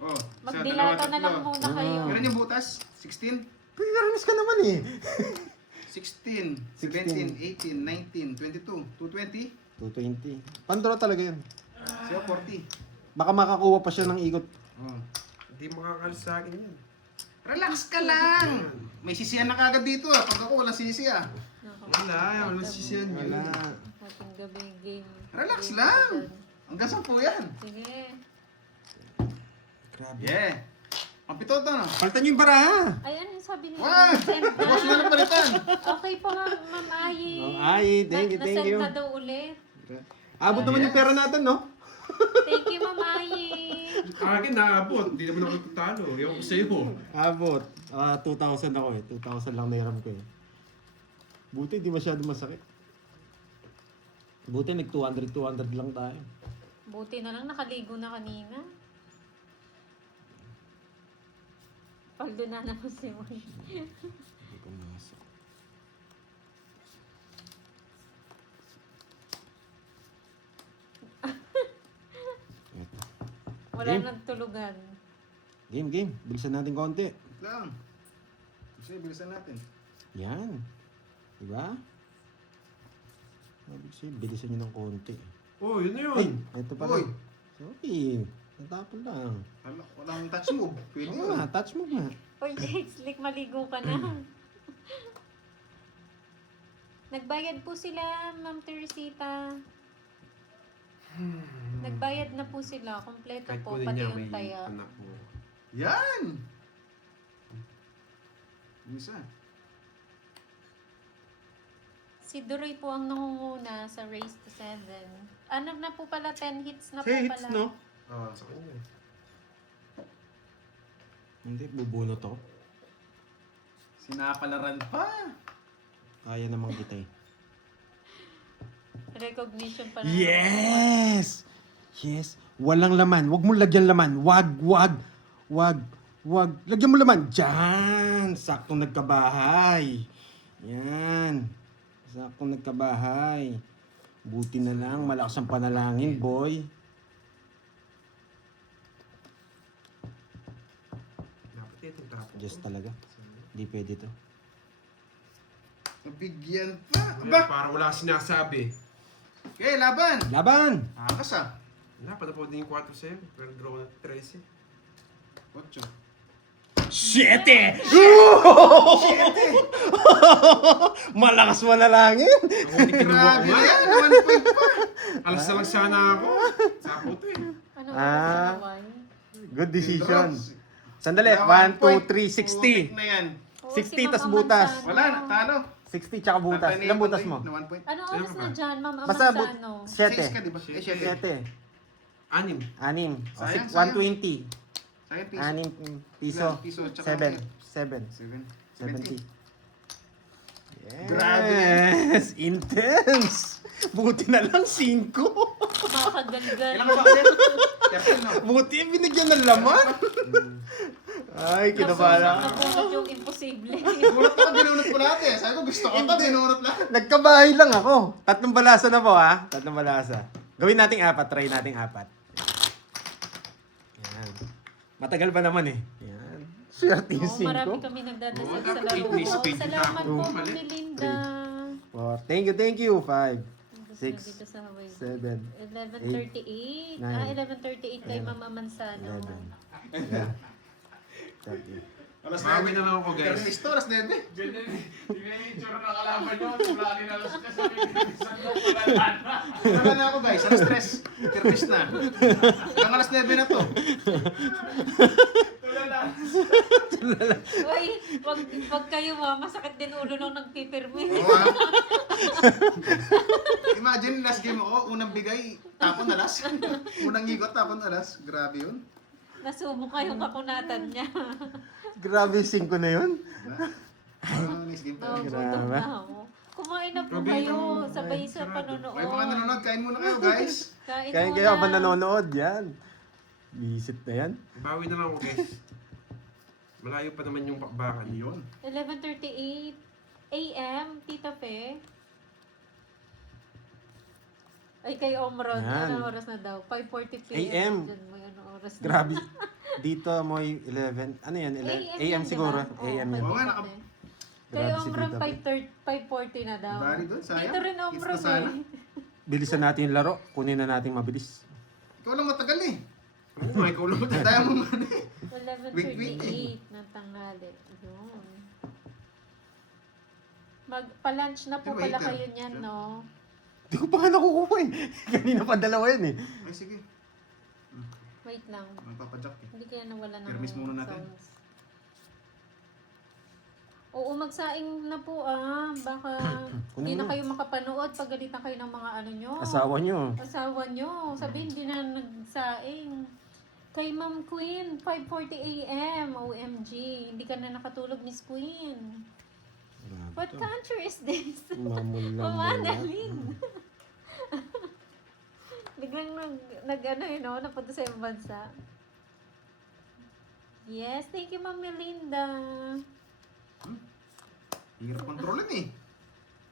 Oh, Magdilata na lang muna kayo. Meron yung butas? 16? Pinaris ka naman eh. 16, 17, 18, 19, 22, 220, 220. Pandraw talaga yun. siya 40. Baka makakuha pa siya ng ikot. Oh. Hindi makakalis sa akin yan. Relax ka lang! May sisiyan na kagad dito ah. Pag ako walang sisi ah. Wala, wala sisiyan yun. Wala. Mating gabi game. Relax lang! Hanggang 10 yan. Sige. Grabe. Yeah! Ang pito to no? Palitan niyo yung baraha. Ay, ano yung sabi niya? Wow! Send na. Bukas na napalitan! Okay po, Ma'am Ayi. Oh, ay, thank you, thank you. Na-send na daw ulit. Abot naman yung pera natin, no? Thank you, Ma'am Ayi. Akin naabot, hindi naman ako tutalo. Ewan ko sa'yo. Abot. 2,000 ako eh. 2,000 lang nairam ko eh. Buti, di masyado masakit. Buti, nag-200 lang tayo. Buti na lang nakaligo na kanina. Paldo na naman si Moy. Hindi ko masok. Eto. Wala Game. nang tulugan. Game. Bilisan natin konti. Lang. Kasi bilisan natin. Yan. Diba? Sabi ko sa'yo, bilisan nyo ng konti. Oh, yun na Ay, yun. eto pala. Uy! Sorry. Natapon lang. Walang touch move. Pwede Oo yun. nga, touch mo nga. Oy, Jake, slick, maligo ka na. Nagbayad po sila, Ma'am Teresita. Nagbayad na po sila. Kompleto Kahit po, kunin pati niya, yung may taya. anak mo. Yan! Isa. Si Duroy po ang nangunguna sa race to 7. Ano na po pala, 10 hits na po Say pala. hits, no? Ah, sa kanya. Hindi, bubuno to. Sinapalaran pa. Kaya namang kita eh. Recognition pa na. Yes! Yes. Walang laman. Huwag mo lagyan laman. Wag. Lagyan mo laman. Diyan. Saktong nagkabahay. Yan. Saktong nagkabahay. Buti na lang. Malakas ang panalangin, boy. Dapat itong tapo. Just talaga. Hindi pwede to. Nabigyan pa. Aba! Aba! Para wala sinasabi. Okay, laban. Laban! Akas ah. Wala, patapod din yung 4 sa'yo. Pero draw na 13. 8. 7! Malakas manalangin. Ako hindi kinuha ko Grabe na man. yan. 1 point pa. Alas na lang sana ako. Sapo to eh. Ano Ah. ang Good decision. Drops. Sandali. Na 1, 2, 3, Putik 60. na yan. 60 tas butas. Wala na, talo. 60 tsaka butas. Tatay na Ilang yung butas patay mo? Na 1 point. Ano oras na dyan, Ma'am Basta Amansano? 6 ka 7. diba? Eh, 7. 7. 6. 6. Sayang, 120. Sayang piso. 6 piso. Ilan piso, tsaka 7. 7. 70. 70. Yes! Grabe. Intense! Buti na lang 5. Makagalgal. Ilan ka ba kasi? 13 no? Buti binigyan ng laman. Ay, kinabala. Napunod yung imposible. Bunot ako, binunot ko lahat eh. Sabi ko gusto ko to, binunot lahat. Nagkabahay lang ako. 3 balasa na po ha. 3 balasa. Gawin nating 4. Try nating 4. Yan. Matagal pa naman eh. Yan. Swerte yung Oo, marami 5. kami nagdadasal Oo, sa dapat laro. may speed Salamat yung po, tapo. Ma'am Melinda. 4. Thank you. 5. Dito 6. sa Hawaii. 7. 11:38. Nine. 11:38 kay Mama Mansano. 11. Yeah. 30. Alas Bawi na lang ako, guys. Listo, alas 9. Wala na ako guys, alas 3. Termis na. Hanggang alas 9 na to. Uy, wag kayo masakit din ulo nung nagpipirmi. Oo, ah. Imagine, last game ako, unang bigay, tapon alas. Unang ikot, tapon alas. Grabe yun. Nasubo kayong kakunatan niya. Grabe, 5 na yun. Next game tayo. Oh, gutom Grabe. na ako. Kumain na po Grabe kayo. ito. Sabay sa panonood. May mga nanonood, kain muna kayo guys. Kaya kayo habang nanonood, yan. Visit na yan. Bawi na lang ako guys. Malayo pa naman yung pakbakan. Yun. 11:38 a.m. Tita Fe. Ay, kay Omron. Yan. Anong oras na daw? 5:40 p.m. AM. Diyan mo yung oras na. Grabe. Dito mo 11. Ano yan? AM siguro. AM yan. Oo nga, naka- Kay Grabe si Omron, Tita Fe. 5:40 na daw. Bari doon, sayang. Dito rin Kiss Omron na sana. eh. Bilisan natin yung laro. Kunin na natin mabilis. Ikaw lang matagal eh. Oo nga, ikaw lang. Tayo mo man eh. 11:38 ng tanghali. Yun. Magpa-lunch na po Pero pala waiter. kayo niyan, no? Hindi ko pa nga nakukuha eh. Kanina pa dalawa yan eh. Ay sige, Wait lang. magpapadyak eh. Hindi kaya nawala ng Permis muna natin. sounds. Oo, magsaing na po Baka hindi na mo. kayo makapanood pag galitan kayo ng mga ano nyo. Asawa nyo. Asawa nyo. Sabihin, hindi na nagsaing. Kay Ma'am Queen, 5:40 a.m. OMG. Hindi ka na nakatulog, Miss Queen. What country is this? Mamula Mama Annalyn. Biglang nag napunta sa ibang bansa. Yes, thank you, Ma'am Melinda. Hirap kontrolin eh.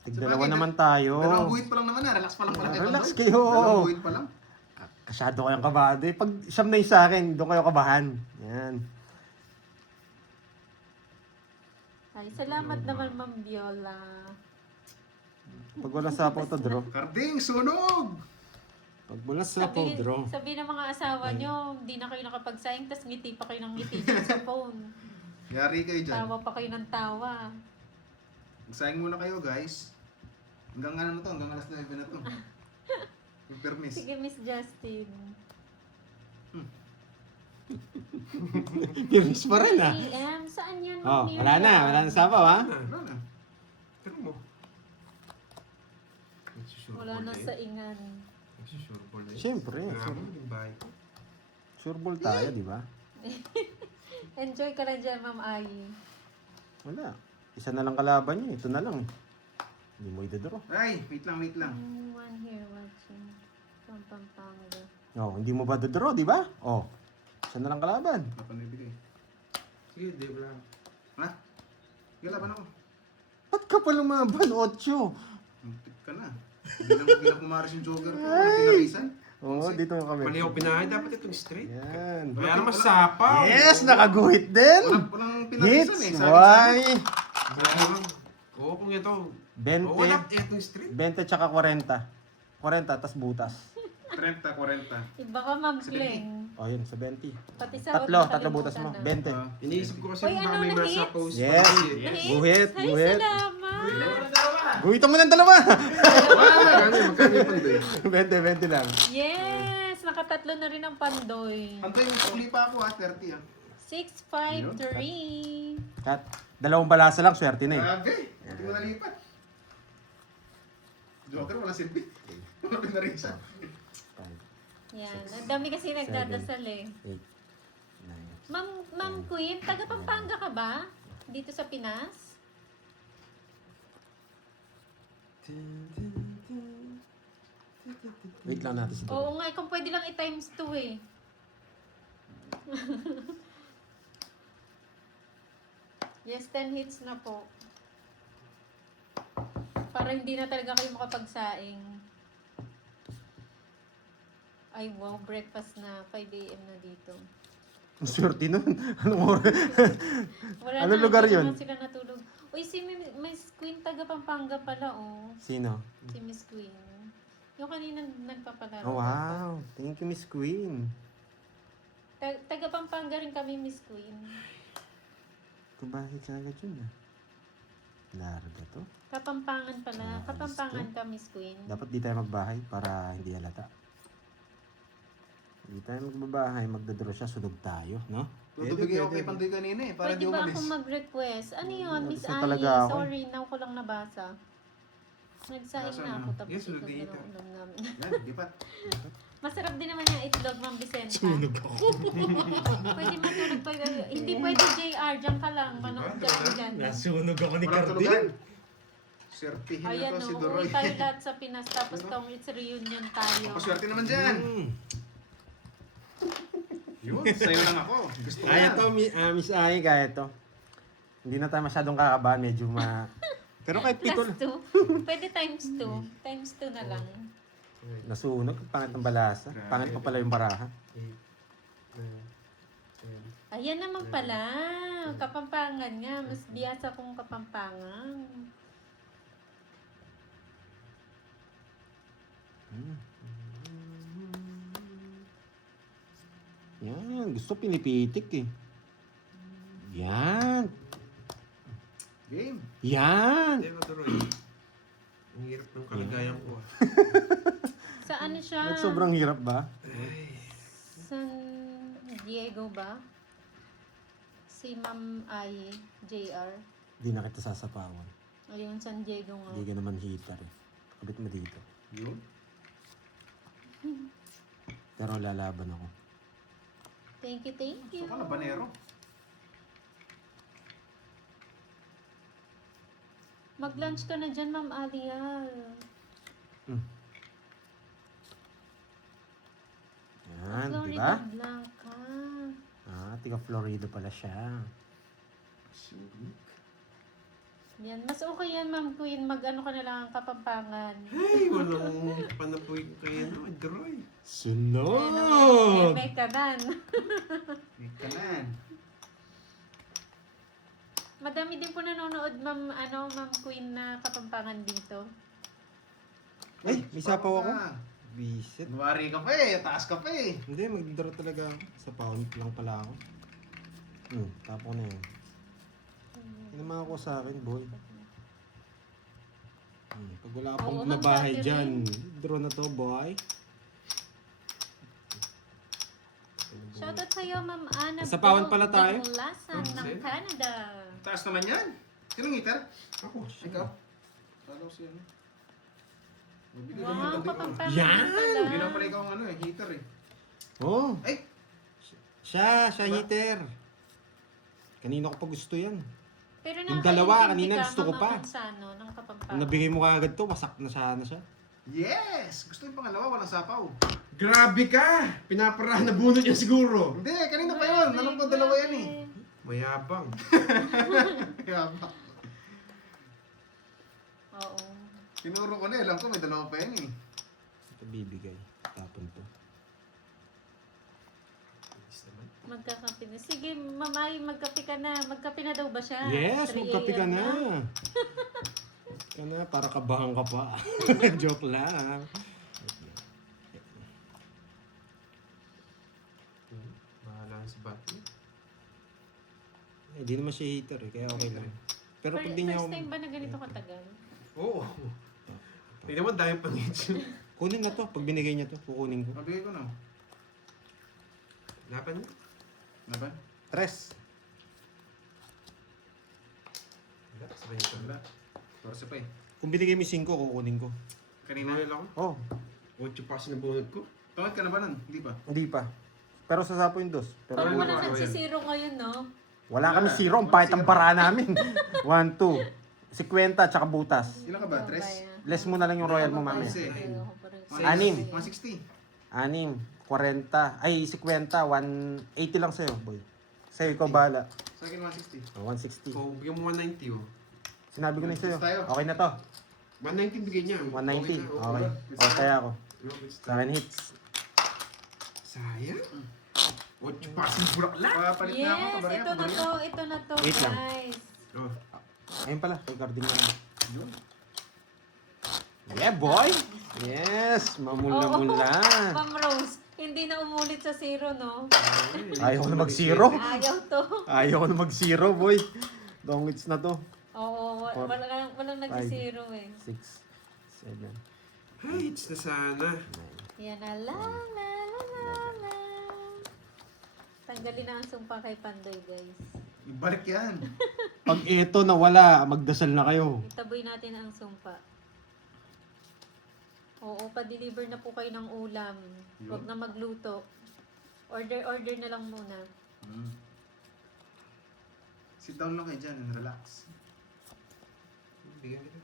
Tigdalawa naman tayo. Dalawang buhit pa lang naman relax pa lang pala kay Relax Pandoy. kayo. Dalawang buhit pa lang. Kasyado kayong kabado eh. Pag siyam na yung sa akin, doon kayo kabahan. Yan. Ay, salamat naman, Ma'am Viola. Pag wala sapaw to, draw. Karding, sunog! Pag wala sapaw, draw. Sabi ng mga asawa nyo, hindi na kayo nakapagsaing, tas ngiti pa kayo ng ngiti dyan sa phone. Yari kayo dyan. Tawa pa kayo ng tawa. Magsayang muna kayo guys. Hanggang ano na to, hanggang alas 9 na to. Yung permis. Sige, Miss Justin. Piris pa rin ah. PM, saan yan, Oh, Ma'am wala na. Miriam? Wala na sapaw ha. Wala na. Tara mo. Nagsusure Wala ball na eh. sa ingan. Nagsusure ball eh. Siyempre. Kailangan mo yung bahay. Sure ball tayo, di ba? Enjoy ka lang dyan, Ma'am Ai. Wala. Isa na lang kalaban niyo. Ito na lang eh. Hindi mo idadro. Ay, wait lang, wait lang. Anyone here watching from Pampanga? Oh, hindi mo ba dadro, di ba? Oh. Isa na lang kalaban. Napanibigay. Sige, di wala. Ha? Gala ba na ako? Ba't ka palang maban, 8? Muntik ka na. Bilang kumaris yung joker ko. Ano pinarisan? Oo, dito mo kami. Mali ako pinahay, dapat itong straight. Yan. Kaya naman sapaw. Yes, nakaguhit din. Walang pinarisan Hits, eh. why? Kaya naman. Oo, kung ito. 20. Oo, wala itong straight. 20 tsaka 40. 40, tas butas. 30, 40. Iba ka, Ma'am Kleng. O, yun, sa 20. Pati sa Tatlo butas mo. 20. Iniisip ko kasi Uy, baka ano, may na-hits? nasa post. Yes. Nahits? Guhit, Ay, guhit. salamat! Guhitan mo ng dalawa. Magkano yung pandoy? 20 lang. Yes! Nakatatlo na rin ang pandoy. Antay yung uli pa ako ha, 30 ah. 653. At dalawang balasa lang, swerte na eh. Grabe, hindi mo nalipat. Joker, wala silbi. Wala pinarisan. Yan. Ang dami kasi nagdadasal eh. 8, 9. Ma'am Queen, taga Pampanga ka ba? Dito sa Pinas? Wait lang natin si Dora. Oo nga, kung pwede lang i-times 2 eh. Yes, 10 hits na po. Para hindi na talaga kayo makapagsaing. Ay wow, breakfast na. 5 a.m. na dito. Ang swerte nun. Anong oras? Wala Anong na, lugar hindi yun? naman sila natulog. Uy, si Miss Queen taga Pampanga pala, oh. Sino? Si Miss Queen. Yung kanina nagpapalaro. Oh, wow. Thank you, Miss Queen. Taga Pampanga rin kami, Miss Queen. Kubahit sa agad yun ah. Larga to. Kapampangan pala. Ah, Kapampangan gusto. ka, Miss Queen. Dapat di tayo magbahay para hindi halata. Hindi tayo magbabahay, magdadro siya, sunog tayo, no? Tutubigay ako kay Pandoy kanina eh, para Pwede di ba umalis. ako mag-request? Ano yun, Miss Gusto Annie? talaga ako. Sorry, now ko lang nabasa. Nagsaing Nasa na ano? ako tapos Yes, ito ulit dito. ulam namin. Yan, lipat. Masarap din naman yung itlog, Ma'am Vicenta. Sunog ako. Pwede matulog pa. Hindi pwede JR, dyan ka lang. Manood ka lang dyan. Nasunog ako ni Walang tulugan. Cardin. Swertihin na Ayan to si o, Doroy. uwi tayo lahat sa Pinas tapos tong it's reunion tayo. Paswerte naman dyan. Yun, sa'yo lang ako. Gusto ko Kaya yan. to, Miss Ai, kaya to. Hindi na tayo masyadong kakabahan, medyo Pero kahit pito Plus 2. Pwede times 2. Times 2 na lang. nasunog, pangit ng balasa. Pangit pa pala yung baraha. 8, 9, 10. Ayan naman pala. Kapampangan nga. Mas biyasa kong kapampangan. Yan, gusto pinipitik eh. Yan. Game. Yan. Hindi ko tuloy. Ang hirap ng kalagayan ko ah. Sa ano siya? Sobrang hirap ba? San Diego ba? Si Ma'am Ai, JR. Hindi na kita sasapawan. Ayun, San Diego nga. Hindi ka naman heater eh. Kabit mo dito. Yun. Pero lalaban ako. Thank you, thank you. Saka labanero. Mag-lunch ka na dyan, Ma'am Alial. Yan, di Florida ba? Blanca. Tiga Florida pala siya. Yan, mas okay yan, Ma'am Queen. Mag-ano ka na lang ang Kapampangan. Ay, walang panapoy ko kayo no, Droy. Sunog! May kanan. Kanan. Madami din po nanonood, Ma'am Queen na Kapampangan dito. Ay, may sapaw ako. Ah, Bisit. Kunwari ka pa eh, taas ka pa eh. Hindi, magdodoro talaga ako. Sa pound lang pala ako. Tapo na yun. Tinamaan ako sa akin, boy. Pag wala Oo, akong Ma'am nabahay Catherine. dyan, draw na to, boy. Shoutout sa'yo, Ma'am Ana. Sa pawan pala tayo? Lasan ng Canada. Taas naman yan. Sinong heater? Ako. Ikaw. Kala ko siya. Mabigay Wow, naman Pandoy ko. Kapampangan Yan! pala. Hindi naman pala ikaw ang ano eh, heater eh. Oh, Ay! siya heater. Kanina ko pa gusto yan. Pero Yung dalawa, nakakaintindi kanina ka, gusto ko Ma'am pa. Amansano, ng Kapampangan. Kung nabigay mo kagad to, wasak na sana siya. Yes! Gusto yung pangalawa, walang sapaw. Grabe ka! Pinaparahan na bunot niya siguro. Hindi, kanina pa yun. Alam ko dalawa yan eh. Mayabang. Kaya ba? Oo. Tinuro ko na, alam ko may dalawa pa yan eh. Ito bibigay. Tapon to. Magkakape na. Sige, mamay, magkape ka na. Magkape na daw ba siya? Yes, 3 magkape ka AM na. Ka na, para kabahan ka pa. Joke lang. Bahala sa battery. Hindi naman siya heater eh, kaya okay lang. Pero pag di niya First time ba na ganito katagal? Oo. Hindi naman dahil pang ito. Kunin na to, pag binigay niya to, kukunin ko. Mabigay ko na. Laban niya. Laban? Tres. Wala, sa kanya ito. Wala. Torse pa eh. Kung binigay mo 5, kukunin ko. Kanina. Royal ako. Oh, 8 pa na bunot ko. Tawad ka na ba nun? Hindi ba? hindi pa. Pero sasapo yung dos. Pero Parang Ano wala ba? nagsisiro ngayon, no? wala kami zero, ang pahit ang para namin. 1, 2. 50, tsaka butas. Ilan ka ba? Tres? Less mo na lang yung royal mo mamaya. Kasi, Ayoko pa rin. Anim. 160. 6, 40, ay 50, 180 lang sa'yo, boy. Sa'yo, ikaw bahala. Sa akin 160. Oh, 160. So, bigyan mo 190 oh. Sinabi ko na sa'yo. Tayo. Okay na to. 190 bigay niya. 190. Okay. Okay. Okay ako. Sa akin hits. Sayang. 8 pa na bulaklak. Papalit na ako. Yes, Kabarya, ito na kabarya. to. Ito na to, Wait lang. guys. Oh. Ayun pala, kay Cardin na. Yun. Yeah, boy! Yes! Mamula-mula. Ma'am Rose, hindi na umulit sa zero, no? Ayaw ko na mag-zero. Ayaw to. Ayaw ko na mag-zero, boy. Long hits na to. Oo, walang nag-zero eh. 6, 7, Ay, it's na sana. Yan na lang, la la la la. Tanggalin na ang sumpa kay Pandoy, guys. Ibalik yan. Pag ito nawala, magdasal na kayo. Itaboy natin ang sumpa. Oo, pa-deliver na po kayo ng ulam. Huwag na magluto. Order na lang muna. Sit down lang kayo dyan and relax. Bigyan kita.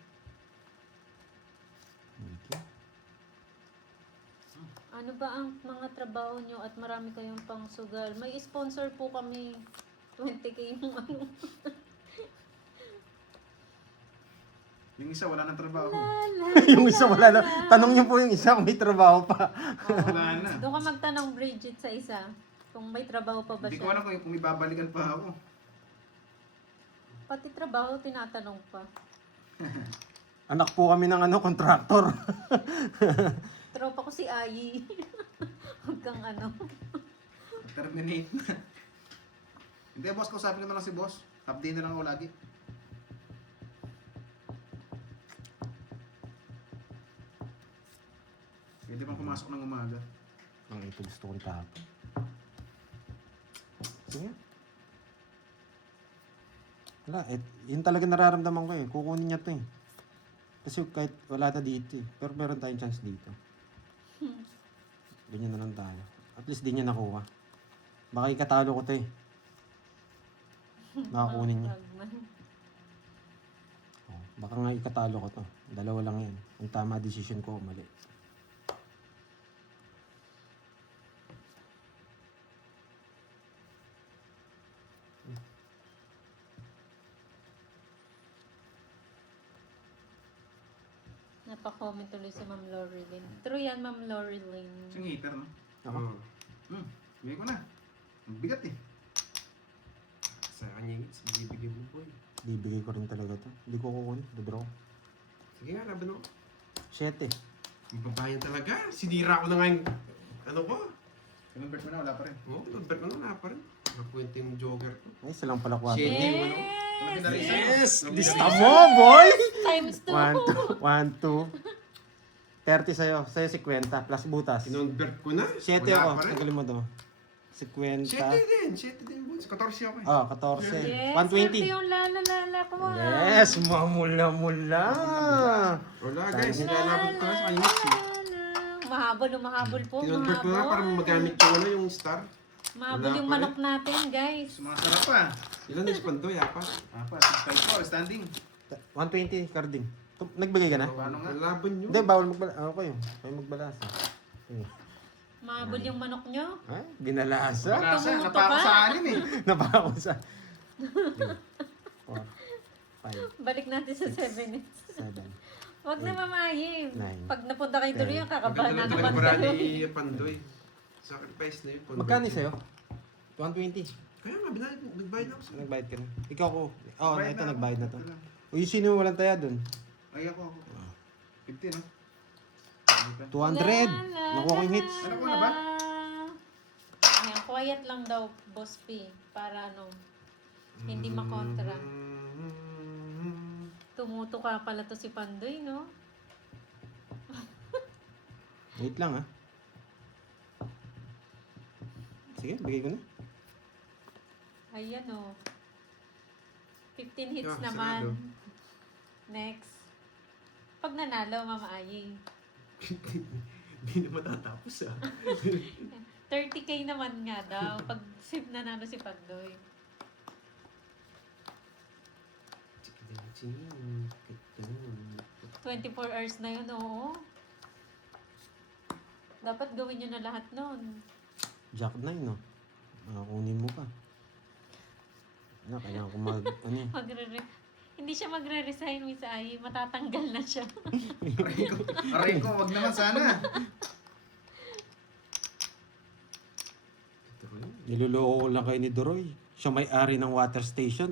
Ano ba ang mga trabaho nyo at marami kayong pang sugal? May sponsor po kami. 20k yung ano. Yung isa wala nang trabaho. Yung isa wala na. Tanong niyo po yung isa kung may trabaho pa. Wala na. Doon ka magtanong, Bridget, sa isa. Kung may trabaho pa ba Hindi ko siya. alam kung may babalikan pa ako. Pati trabaho, tinatanong pa. Anak po kami ng kontraktor. Tropa ko si Ayi. Huwag kang ano. Terminate na. Hindi, boss, kausapin ko na lang si boss. Top day na lang ako lagi. Pwede bang pumasok ng umaga? Ang ito gusto kong tapon. Sige. Wala, yun talaga nararamdaman ko eh. Kukunin niya to eh. Kasi kahit wala na dito eh. Pero meron tayong chance dito. Ganyan na lang tayo. At least di niya nakuha. Baka ikatalo ko to eh. Makakunin niya. Oh, baka nga ikatalo ko to. Dalawa lang yan. Yung tama decision ko, mali. Napa-comment tuloy si Ma'am Lorilyn. True yan, Ma'am Lorilyn. Yung heater, no? Ako? Bigay ko na. Ang bigat eh. Sa kanya yung bibigyan mo boy. Bibigay ko rin talaga to. Hindi ko kukunin. Dodraw. Sige nga, laban ako. 7. Ang babayan talaga. Sinira ko na nga yung... Ano ko? Convert mo na, wala pa rin. Oo, nag-bet mo na pa rin. Nakakwento yung jogger ko. Ay, silang pala 4. Shit. Yes! Lista mo, boy! Times 2. 1, 2. 30 sa'yo. Sa'yo 50 plus butas. Kinonvert ko na. 7 Wala ako. pa rin. Tagalin mo to. 50. 7 din boss. 14 ako eh. Oh, 14. Yes, 120. ito yung lala ko. Yes, mamula-mula. Wala guys, nilalabot ko na sa kanya next eh. Mahabol po. Kinonvert ko na para magamit ko ano yung star. Mahabol Wala yung pa manok natin, guys. Sumasarap pa. Ilan na Pandoy, apa? Apat, 654, standing. 120 carding. Nagbigay ka na? Paano nga? Laban nyo. Hindi, bawal magbalasa. Ako kayo. Kayo magbalasa. Okay. Mahabol yung manok nyo. Ay, ginalasa. Pagkasa, Tumuto napako ka. sa anim eh. Napako sa... 4, 5, Balik natin sa 7. 7. Huwag na mamayin. Nine. Pag napunta kayo doon yung kakabahan na Talaga naman marami kayo. ni Pandoy. Sacrifice na yun. Pandoy. Magkano sa'yo? 120. Kaya nga, nagbayad ako sa'yo. Nagbayad ka na. Ikaw ko. Oo, Bayad ito na. nagbayad na to. Ito lang. O yung sino walang taya dun? Ay, ako. 50, no? 200. Nakuha ko yung hits. Ano ko na ba? Ayan, quiet lang daw, Boss P. Para ano, hindi makontra. Tumuto ka pala to si Pandoy, no? Wait lang, ha? Sige, bigay ko na. Ayan, oh. 15 hits Ah, naman. sarado. Next. Pag nanalo, Mama Aying. Hindi na matatapos ah. 30k naman nga daw. Pag nanalo si Pandoy. 24 hours na yun, oo. Dapat gawin nyo na lahat nun. Jack 9, no? Kunin mo pa. Ano, kailangan ko ano eh. Hindi siya magre-resign, Miss Ai. Matatanggal na siya. Aray ko, wag naman sana. Niloloko ko lang kayo ni Doroy. Siya may-ari ng water station.